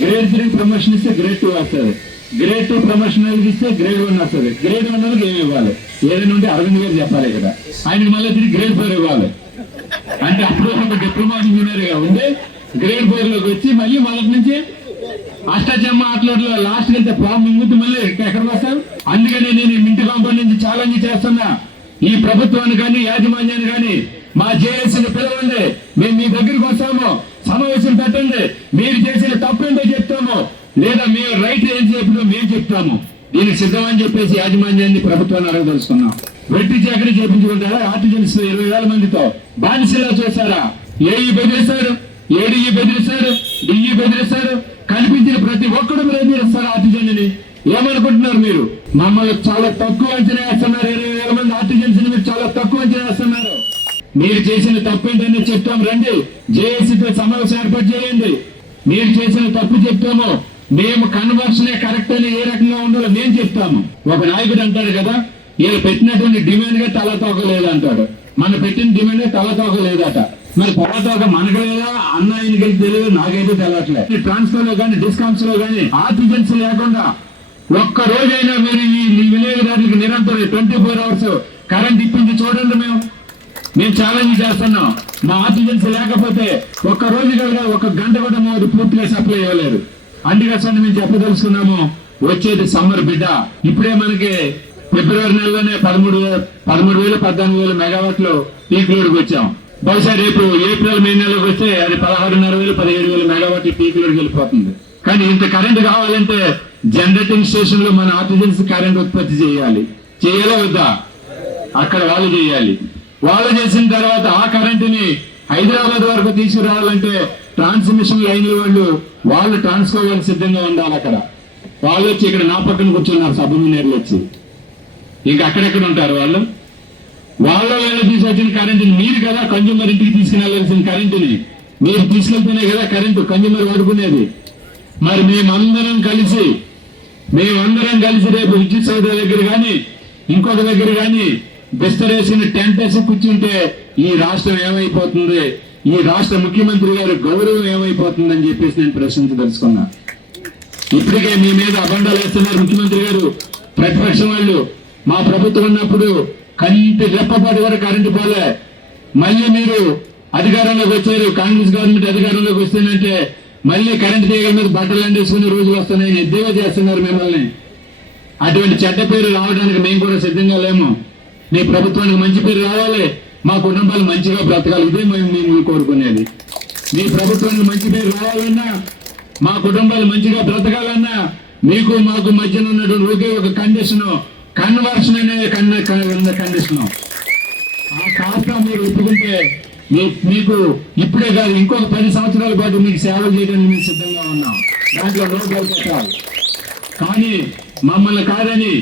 గ్రేడ్ 3 ప్రమోషన్ ఇస్తే గ్రేడ్ 2 వస్తుంది. గ్రేడ్ 2 ప్రమోషన్ ఇస్తే గ్రేడ్ 1 వస్తుంది. గ్రేడ్ 1 వాళ్ళకి ఏమి ఇవ్వాలి? ఏదైనా ఉంటే అరవింద్ గారు చెప్పాలి కదా, ఆయనకి మళ్ళీ తిరిగి గ్రేడ్ 4 ఇవ్వాలి. అంటే అప్పుడు ఒక డిప్లొమా ఇంజనీర్ గా ఉండి గ్రేడ్ 4 లోకి వచ్చి మళ్ళీ మొదటి నుంచి అష్టాచమ్మ ఆటలో లాస్ట్ వెళ్తే ఫామ్ మింగుతూ మళ్ళీ ఎక్కడికి వస్తారు. అందుకని నేను మింటి కాంపౌండ్ నుంచి ఛాలెంజ్ చేస్తున్నా, ఈ ప్రభుత్వాన్ని కానీ యాజమాన్యాన్ని కానీ మా జేఏసీని పిలవండి, మేము మీ దగ్గరికి వస్తాము, సమావేశం పెట్టండి, మీరు చేసిన తప్పు ఏంటో చెప్తాము, లేదా మీరు రైట్ ఏం చెప్పినా మేము చెప్తాము, దీనికి సిద్ధమని చెప్పేసి యాజమాన్యాన్ని ప్రభుత్వాన్ని అడగదలుచుకున్నాం. వెట్టి చాకరీ చేపించుకుంటారా? ఆర్టిజన్స్ 20,000 మందితో బానిసలా చేశారా? ఏఈ బెదిరిస్తారు, ఏడీఈ బెదిరిస్తారు, డిఈ బెదిరిస్తారు, కనిపించిన ప్రతి ఒక్కడు బెదిరిస్తారు ఆర్టిజన్ని. ఏమనుకుంటున్నారు మీరు? మమ్మల్ని చాలా తక్కువ అంచనా వేస్తున్నారు. 20,000 మంది ఆర్టిజన్స్ ని మీరు చాలా తక్కువ అంచనా వేస్తున్నారు. మీరు చేసిన తప్పు ఏంటనే చెప్తాం, రండి జేఏసీతో సమావేశం ఏర్పాటు చేయండి, మీరు చేసిన తప్పు చెప్తాము, మేము కన్వర్షనే కరెక్ట్ అని ఏ రకంగా ఉండాలో మేము చెప్తాము. ఒక నాయకుడు అంటాడు కదా, వీళ్ళు పెట్టినటువంటి డిమాండ్ గా తలతోక లేదంటాడు. మన పెట్టిన డిమాండ్ తలతోక లేదట. మరి తలతోక మనకు లేదా అన్న ఆయనకి తెలియదు, నాకైతే తెలియట్లేదు. ట్రాన్స్ఫర్ లో కానీ డిస్కౌంట్స్ లో కానీ ఆర్టిజన్స్ లేకుండా ఒక్క రోజైనా మీరు ఈ వినియోగదారులకు నిరంతరం 24 hours కరెంట్ ఇప్పించి చూడండి. మేము ఛాలెంజ్ చేస్తున్నాం. మా ఆర్టిజన్స్ లేకపోతే ఒక్క రోజు కనుక 1 గంట కూడా మాకు పూర్తిగా సప్లై ఇవ్వలేరు. అందుకోసం మేము చెప్పదలుచుకున్నాము, వచ్చేది సమ్మర్ బిడ్డ. ఇప్పుడే మనకి ఫిబ్రవరి నెలలోనే 14,000 మెగావాట్లు పీక్ లోడ్కి వచ్చాం. బహుశా రేపు ఏప్రిల్ మే నెలలోకి వస్తే అది 16,500 17,000 మెగావాట్లు పీక్ లోడ్కి వెళ్ళిపోతుంది. కానీ ఇంత కరెంట్ కావాలంటే జనరేటింగ్ స్టేషన్ లో మన ఆర్టిజన్స్ కరెంట్ ఉత్పత్తి చేయాలి. చేయాలా వద్దా? అక్కడ వాళ్ళు చేయాలి. వాళ్ళు చేసిన తర్వాత ఆ కరెంటుని హైదరాబాద్ వరకు తీసుకురావాలంటే ట్రాన్స్మిషన్ లైన్ల వాళ్ళు ట్రాన్స్ఫర్ సిద్ధంగా ఉండాలి. అక్కడ వాళ్ళు వచ్చి ఇక్కడ నా పక్కన కూర్చున్నారు, సబ్ ఇంజనీర్లు వచ్చి. ఇంకా అక్కడెక్కడ ఉంటారు వాళ్ళు? వాళ్ళ తీసుకొచ్చిన కరెంటుని మీరు కదా కన్జ్యూమర్ ఇంటికి తీసుకుని కరెంటుని మీరు తీసుకెళ్తేనే కదా కరెంటు కన్జ్యూమర్ వాడుకునేది. మరి మేమందరం కలిసి రేపు విద్యుత్ సౌధ దగ్గర కానీ ఇంకొక దగ్గర కానీ బిస్తరేసిన టెంట్ వేసి కూర్చుంటే ఈ రాష్ట్రం ఏమైపోతుంది, ఈ రాష్ట్ర ముఖ్యమంత్రి గారి గౌరవం ఏమైపోతుందని చెప్పేసి నేను ప్రశ్నించదలుచుకున్నా. ఇప్పటికే మీ మీద అబండాలు వేస్తున్నారు ముఖ్యమంత్రి గారు, ప్రతిపక్షం వాళ్ళు. మా ప్రభుత్వం ఉన్నప్పుడు కంటి రెప్పపాటి వరకు కరెంటు పోలే. మళ్ళీ మీరు అధికారంలోకి వచ్చారు, కాంగ్రెస్ గవర్నమెంట్ అధికారంలోకి వస్తుందంటే మళ్ళీ కరెంటు తీగల మీద బట్టలు అండేసుకునే రోజులు వస్తున్నాయని ఎద్దేవా చేస్తున్నారు మిమ్మల్ని. అటువంటి చెడ్డ పేరు రావడానికి మేము కూడా సిద్ధంగా లేము. మీ ప్రభుత్వానికి మంచి పేరు రావాలి, మా కుటుంబాలు మంచిగా బ్రతకాలి, ఇదే మేము కోరుకునేది. మీ ప్రభుత్వానికి మంచి పేరు రావాలన్నా, మా కుటుంబాలు మంచిగా బ్రతకాలన్నా మీకు మాకు మధ్యన ఉన్నటువంటి ఒకే ఒక కండిషన్, కన్వర్షన్ అనే కండిషన్. ఆ కాస్త మీరు ఒప్పుకుంటే మీకు ఇప్పుడే కాదు ఇంకొక 10 సంవత్సరాల పాటు మీకు సేవలు చేయడానికి మేము సిద్ధంగా ఉన్నాం. దాంట్లో నో డౌట్ పెట్టాలి. కానీ మమ్మల్ని కాదని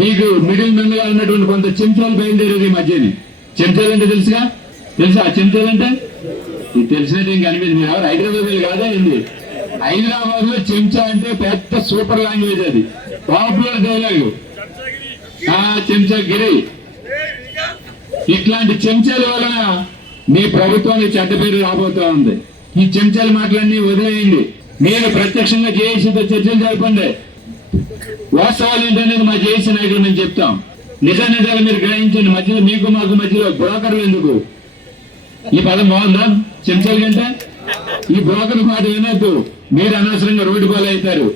మీకు మిడిల్ మెండుగా ఉన్నటువంటి కొంత చెంచాలు బయలుదేరేది మధ్యని. చెంచాలు అంటే తెలుసా? ఆ చెంచాలు అంటే ఇది తెలిసినట్టు ఇంకా అనిపించింది. మీరు ఎవరు హైదరాబాద్ కాదా ఏంది? హైదరాబాద్ లో చెంచా అంటే పెద్ద సూపర్ లాంగ్వేజ్, అది పాపులర్ డైలాగ్. చెంచాగిరి. ఇట్లాంటి చెంచాల వలన మీ ప్రభుత్వానికి చెడ్డ పేరు రాబోతా ఉంది. ఈ చెంచాల మాటలన్నీ వదిలేయండి. మీరు ప్రత్యక్షంగా జేఏసీతో చర్చలు జరపండి. వాస్తవాలు ఏంటనేది మా జేఏసీ నాయకులు మేము చెప్తాం. నిజాలు మీరు గ్రహించండి. మధ్యలో మీకు మాకు మధ్యలో బ్రోకర్లు ఎందుకు? ఈ పదం బాగుందా? చెంచాల కంటే ఈ బ్రోకర్ మాట వినొద్దు, మీరు అనవసరంగా రోడ్డు పాలు అవుతారు.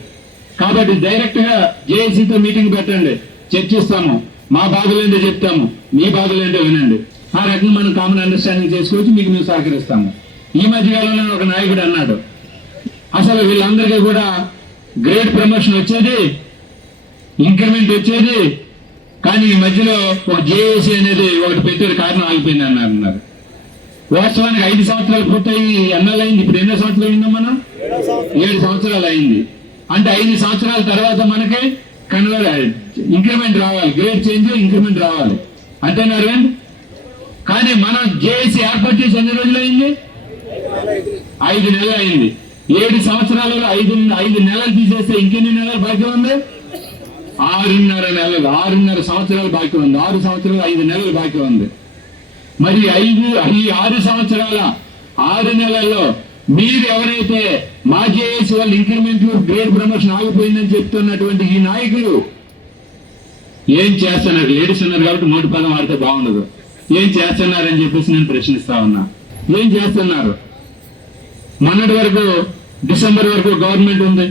కాబట్టి డైరెక్ట్ గా జేఏసీతో మీటింగ్ పెట్టండి, చర్చిస్తాము. మా బాధలు ఏంటో చెప్తాము, మీ బాధలు ఏంటో వినండి. ఆ రకంగా మనం కామన్ అండర్స్టాండింగ్ చేసుకోవచ్చు, మీకు మేము సహకరిస్తాము. ఈ మధ్యకాలంలో ఒక నాయకుడు అన్నాడు, అసలు వీళ్ళందరికీ కూడా గ్రేడ్ ప్రమోషన్ వచ్చేది, ఇంక్రిమెంట్ వచ్చేది, కానీ ఈ మధ్యలో ఒక జేఏసీ అనేది ఒకటి పెట్టే కారణం ఆగిపోయింది అన్నారు. వాస్తవానికి 5 సంవత్సరాలు పూర్తయి ఎన్నాళ్ళు అయింది? ఇప్పుడు ఎన్నో సంవత్సరాలు ఉన్నాం మనం? 7 సంవత్సరాలు అయింది. అంటే 5 సంవత్సరాల తర్వాత మనకి ఇంక్రిమెంట్ రావాలి, గ్రేడ్ చేంజ్ ఇంక్రిమెంట్ రావాలి. అంతేనా అరవింద్? కానీ మనం జేఏసీ ఏర్పాటు చేసి ఎన్ని రోజులు అయింది? 5 నెలలు అయింది. 7 సంవత్సరాలలో 5 నెలలు తీసేస్తే ఇంకెన్ని నెలలు బాకీ ఉంది? 6.5 నెలలు, 6.5 సంవత్సరాలు బాకీ ఉంది. 6 సంవత్సరాలు 5 నెలలు బాకీ ఉంది. మరి ఈ 6 సంవత్సరాల 6 నెలల్లో మీరు ఎవరైతే మా జేఏసీ వాళ్ళు ఇంక్రిమెంట్ గ్రేడ్ ప్రమోషన్ ఆగిపోయిందని చెప్తున్నటువంటి ఈ నాయకులు ఏం చేస్తున్నారు? లేడీస్ ఉన్నారు కాబట్టి నోటి పదం ఆడితే బాగుండదు. ఏం చేస్తున్నారని చెప్పేసి నేను ప్రశ్నిస్తా ఉన్నా. ఏం చేస్తున్నారు? మొన్నటి వరకు డిసెంబర్ వరకు గవర్నమెంట్ ఉంది,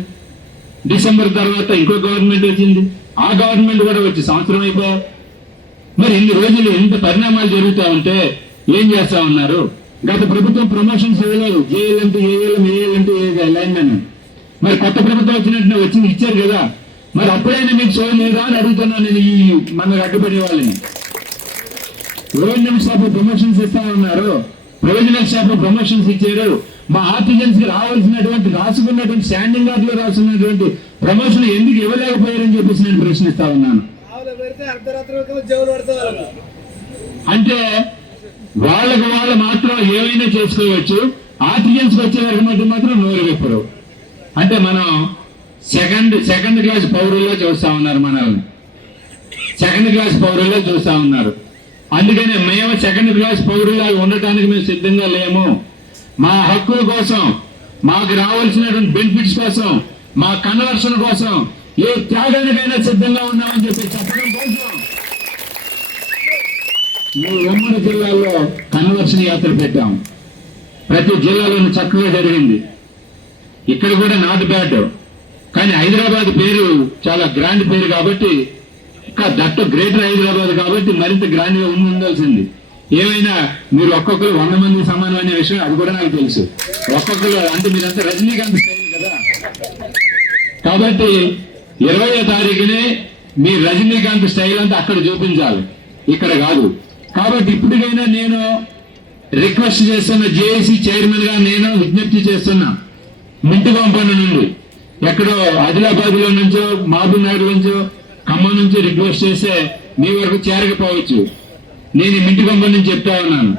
డిసెంబర్ తర్వాత ఇంకో గవర్నమెంట్ వచ్చింది, ఆ గవర్నమెంట్ కూడా వచ్చి సంవత్సరం అయిపోయా. మరి ఇన్ని రోజులు ఇంత పరిణామాలు జరుగుతూ ఉంటే ఏం చేస్తా ఉన్నారు? గత ప్రభుత్వం ప్రమోషన్స్ ఇవ్వలేదు, జేఎల్ ఏఎల్ లైన్మెన్. మరి కొత్త ప్రభుత్వం వచ్చింది ఇచ్చారు కదా, మరి అప్పుడైనా మీకు సోయం లేదా అని అడుగుతున్నాను నేను ఈ మనకు అడ్డుపడే వాళ్ళని. గవర్నమెంట్ స్టాఫ్ ప్రమోషన్స్ ఇస్తా ఉన్నారు, ప్రొవిజనల్ స్టాఫ్ ప్రమోషన్స్ ఇచ్చారు. మా ఆర్టిజన్స్ కి రావాల్సినటువంటి రాసుకున్నటువంటి స్టాండింగ్ ఆర్డర్ లో రాసుకున్నటువంటి ప్రమోషన్ ఎందుకు ఇవ్వలేకపోయారని చెప్పేసి నేను ప్రశ్నిస్తా ఉన్నాను. అంటే వాళ్ళు మాత్రం ఏమైనా చేసుకోవచ్చు, ఆర్టిజన్స్ వచ్చేవారికి మధ్య మాత్రం నోరు విప్పరు. అంటే మనం సెకండ్ క్లాస్ పౌరుల్లో చూస్తా ఉన్నారు, మనల్ని సెకండ్ క్లాస్ పౌరుల్లో చూస్తా ఉన్నారు. అందుకనే మేము సెకండ్ క్లాస్ పౌరులు ఉండటానికి మేము సిద్ధంగా లేము. మా హక్కుల కోసం, మాకు రావాల్సినటువంటి బెనిఫిట్స్ కోసం, మా కన్వర్షన్ కోసం ఏ త్యాగానికైనా సిద్ధంగా ఉన్నామని చెప్పి చెప్పడం కోసం మేము ఉమ్మడి జిల్లాలో కన్వర్షన్ యాత్ర పెట్టాం. ప్రతి జిల్లాలోనూ చక్కగా జరిగింది. ఇక్కడ కూడా నాట్ బ్యాడ్, కానీ హైదరాబాద్ పేరు చాలా గ్రాండ్ పేరు కాబట్టి, ఇంకా దట్టు గ్రేటర్ హైదరాబాద్ కాబట్టి మరింత గ్రాండ్ గా ఉండాల్సింది. ఏమైనా మీరు ఒక్కొక్కరు 100 మంది సమానం అనే విషయం అది కూడా నాకు తెలుసు. ఒక్కొక్కరు అంటే మీరంతా రజనీకాంత్ స్టైల్ కదా, కాబట్టి 20వ తారీఖునే మీ రజనీకాంత్ స్టైల్ అంతా అక్కడ చూపించాలి, ఇక్కడ కాదు. కాబట్టి ఇప్పటికైనా నేను రిక్వెస్ట్ చేస్తున్న, జేఏసీ చైర్మన్ గా నేను విజ్ఞప్తి చేస్తున్నా, మింటిగొంపన్న నుండి ఎక్కడో ఆదిలాబాద్ లో నుంచో, మహబూబ్ నగర్ నుంచో, ఖమ్మం నుంచి రిక్వెస్ట్ చేస్తే మీ వరకు చేరకపోవచ్చు. నేను మింటిగొంప నుంచి చెప్తా ఉన్నాను,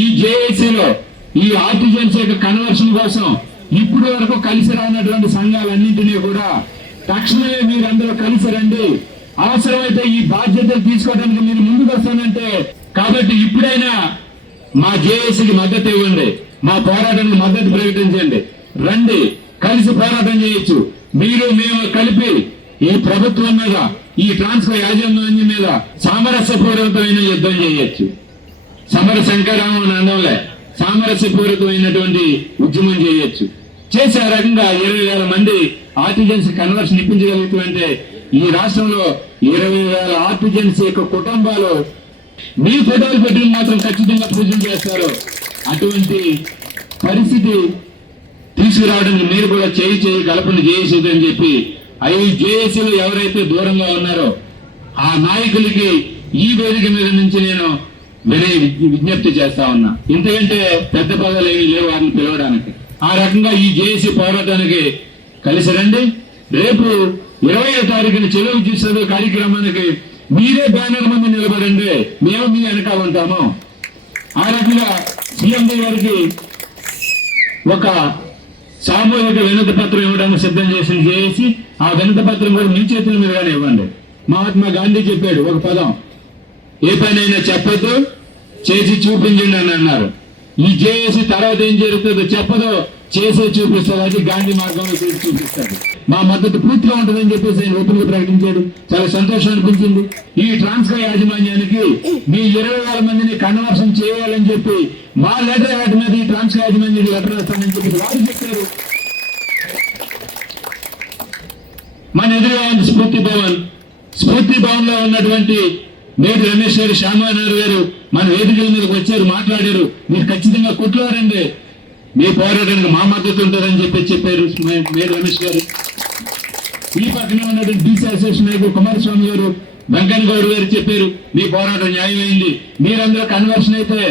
ఈ జేఏసీలో ఈ ఆర్టిజన్స్ యొక్క కన్వర్షన్ కోసం ఇప్పుడు వరకు కలిసి రానటువంటి సంఘాలన్నింటినీ కూడా తక్షణమే మీరందరూ కలిసి రండి. అవసరమైతే ఈ బాధ్యతలు తీసుకోవడానికి మీరు ముందుకు వస్తానంటే, కాబట్టి ఇప్పుడైనా మా జేఏసీకి మద్దతు ఇవ్వండి, మా పోరాటానికి మద్దతు ప్రకటించండి. రండి, కలిసి పోరాటం చేయొచ్చు. మీరు మేము కలిపి ఈ ప్రభుత్వం మీద, ఈ ట్రాన్స్కో యాజమాన్యం మీద సామరస్యపూర్వకమైన యుద్ధం చేయొచ్చు. సమర శంకరామం అనడంలే, సామరస్యపూర్వకమైనటువంటి ఉద్యమం చేయొచ్చు. చేసే ఆ రకంగా 20,000 మంది ఆర్టిజన్స్ కన్వర్షన్ ఇప్పించగలుగుతుంటే ఈ రాష్ట్రంలో 20,000 ఆర్టిజన్స్ యొక్క కుటుంబాలు మీ ఫోటోలు పెట్టి మాత్రం ఖచ్చితంగా పూజలు చేస్తారు. అటువంటి పరిస్థితి తీసుకురావడానికి మీరు కూడా చేయి కలపని జేఏసీ అని చెప్పి, అవి జేఏసీలు ఎవరైతే దూరంగా ఉన్నారో ఆ నాయకులకి ఈ వేదిక మీద నుంచి నేను విజ్ఞప్తి చేస్తా ఉన్నా. ఇంతకంటే పెద్ద పదాలు ఏమీ లేవు వారిని పిలవడానికి. ఆ రకంగా ఈ జేఏసీ పోరాటానికి కలిసి రండి. రేపు 20వ తారీఖున చెరువు చదువు కార్యక్రమానికి మీరే బ్యానర్ ముందు నిలబడండి, మేము మీ వెనకాల ఉంటాము. ఆ రకంగా సీఎం గారికి ఒక సామూహిక వినతి పత్రం ఇవ్వడానికి సిద్ధం చేసిన జేఏసీ, ఆ వినతి పత్రం కూడా మీ చేతుల మీదుగానే ఇవ్వండి. మహాత్మా గాంధీ చెప్పాడు ఒక పదం, ఏ పనైనా చెప్పొద్దు, చేసి చూపించండి అని అన్నారు. ఈ జేఏసీ తర్వాత ఏం జరుగుతుందో చెప్పదో, చేసే చూపిస్తారు. అది గాంధీ మార్గంలో చేసి చూపిస్తారు. మా మద్దతు పూర్తిగా ఉంటుందని చెప్పేసి ఆయన ఓపెన్గా ప్రకటించాడు. చాలా సంతోషం అనిపించింది. ఈ ట్రాన్స్కో యాజమాన్యానికి మీ 20,000 మందిని కన్వర్షన్ చేయాలని చెప్పి మా లెటర్ యాడ్ మీద ఈ ట్రాన్స్కో యాజమాన్యానికి లెటర్ వేస్తామని చెప్పి వారు చెప్పారు. మన ఎదురుగా ఉంది స్ఫూర్తి భవన్ లో ఉన్నటువంటి నేటి రమేష్ గారు, శ్యామారావు గారు మన వేదికల మీదకి వచ్చారు, మాట్లాడారు. మీరు ఖచ్చితంగా కొట్లాడండి, మీ పోరాటానికి మా మద్దతు ఉంటుందని చెప్పారు మేడి రమేష్ గారు. ఈ పక్కన ఉన్నటువంటి బీసీ అసోసియేషన్ నాయకుడు కుమారస్వామి గారు, వెంకయ్య గౌడ్ గారు చెప్పారు, మీ పోరాటం న్యాయమైంది, మీరందరూ కన్వర్షన్ అయితే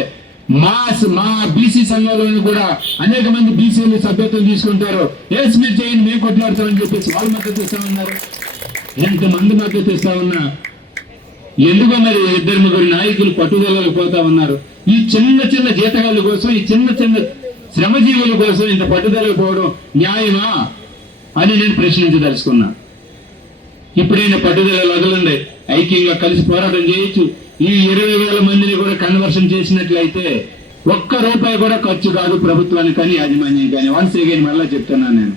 మా బీసీ సంఘాలను కూడా అనేక మంది బీసీలు సభ్యత్వం తీసుకుంటారు. ఎస్ మీరు చేయండి, మేము కొట్లాడతామని చెప్పేసి వాళ్ళు మద్దతు ఇస్తా ఉన్నారు. ఎంతమంది మద్దతు ఇస్తా ఉన్నా ఎందుకో మరి 2-3 నాయకులు పట్టుదలకు పోతా ఉన్నారు. ఈ చిన్న చిన్న జీతగాళ్ళ కోసం, ఈ చిన్న చిన్న శ్రమజీవుల కోసం ఇంత పట్టుదలకు పోవడం న్యాయమా అని నేను ప్రశ్నించదలుచుకున్నా. ఇప్పుడైనా పట్టుదల వదలండి, ఐక్యంగా కలిసి పోరాటం చేయొచ్చు. ఈ 20,000 మందిని కూడా కన్వర్షన్ చేసినట్లయితే ₹1 కూడా ఖర్చు కాదు ప్రభుత్వానికి కానీ యాజమాన్యం కానీ. వన్స్ అగైన్ మళ్ళా చెప్తున్నాను, నేను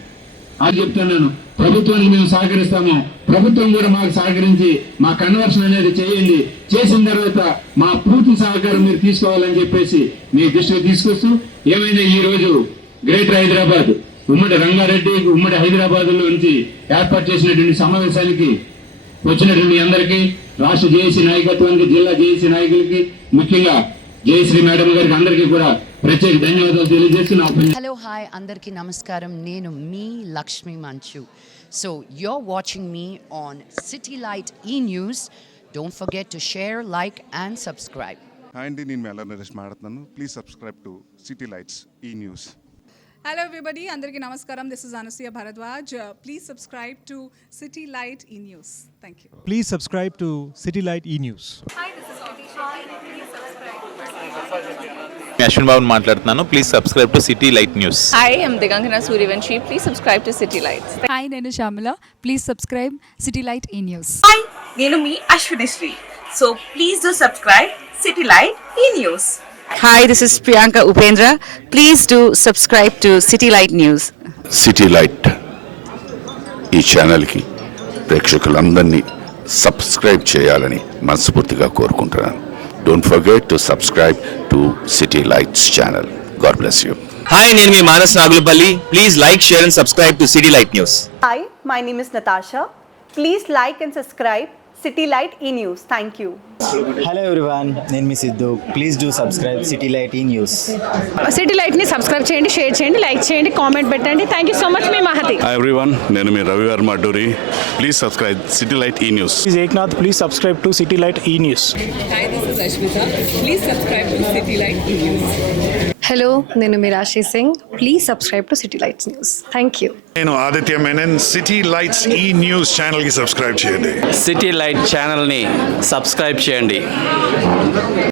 అది చెప్తున్నాను, ప్రభుత్వానికి మేము సహకరిస్తాము, ప్రభుత్వం కూడా మాకు సహకరించి మా కన్వర్షన్ అనేది చేయండి. చేసిన తర్వాత మా పూర్తి సహకారం మీరు తీసుకోవాలని చెప్పేసి మీ దృష్టికి తీసుకొస్తూ, ఏమైనా ఈ రోజు గ్రేటర్ హైదరాబాద్, ఉమ్మడి రంగారెడ్డి, ఉమ్మడి హైదరాబాద్ లో నుంచి ఏర్పాటు చేసినటువంటి సమావేశానికి వచ్చినటువంటి అందరికీ, రాష్ట్ర జేఏసీ నాయకత్వానికి, జిల్లా జేఏసీ నాయకులకి, ముఖ్యంగా జయశ్రీ మేడం గారికి అందరికీ కూడా ప్రత్యేక ధన్యవాదాలు తెలియజేస్తూ నా హలో హాయ్ అందరికీ నమస్కారం. నేను మీ లక్ష్మీ మంచు. So you're watching me on City Light E-News. Don't forget to share, like and subscribe. Hi అండి, నేను మెల్ల నరేష్ మాట్లాడుతున్నాను. Please subscribe to City Lights E news. Hello everybody, Andarki Namaskaram. This is Anasuya Bharadwaj. Please subscribe to City Light E-News. Thank you. Please subscribe to City Light E-News. Ashwin Babu మాట్లాడుతున్నాను. Please subscribe to City Light News. Hi, I'm Digangana Suryavanshi. Please subscribe to City Lights. Hi, నేను Shyamala. Please subscribe City Light E News. Hi, నేను మీ Ashwini Sri. So please do subscribe City Light E-News. Hi, this is Priyanka Upendra. Please do subscribe to City Light News. City Light E ఛానల్కి ప్రేక్షకులందరినీ subscribe చేయాలని మనస్ఫూర్తిగా కోరుకుంటున్నాను. Don't forget to subscribe to City Lights channel. God bless you. Hi, నేను మీ Manas Nagulapalli. Please like, share and subscribe to City Light News. Hi, my name is Natasha. Please like and subscribe City Light E-News. Thank you. Hello everyone, నేను మీ Siddhu. Please do subscribe City Light E News. City లైట్ని subscribe చేయండి, share చేయండి, like చేయండి, comment పెట్టండి. Thank you so much. మీ Mahathi. Hi everyone, నేను మీ Ravi Varma Adduri. Please subscribe City Light E News. Please Eknath. Please subscribe to City Light E News. Hi, this is Ashmita. Please subscribe to City Light E-News. Hello, నేను Meerashi Singh. Please subscribe to City Lights News. Thank you. నేను Aditya Menon. City Lights E News ఛానల్కి subscribe చేయండి. City Light ఛానల్ని subscribe చేయండి.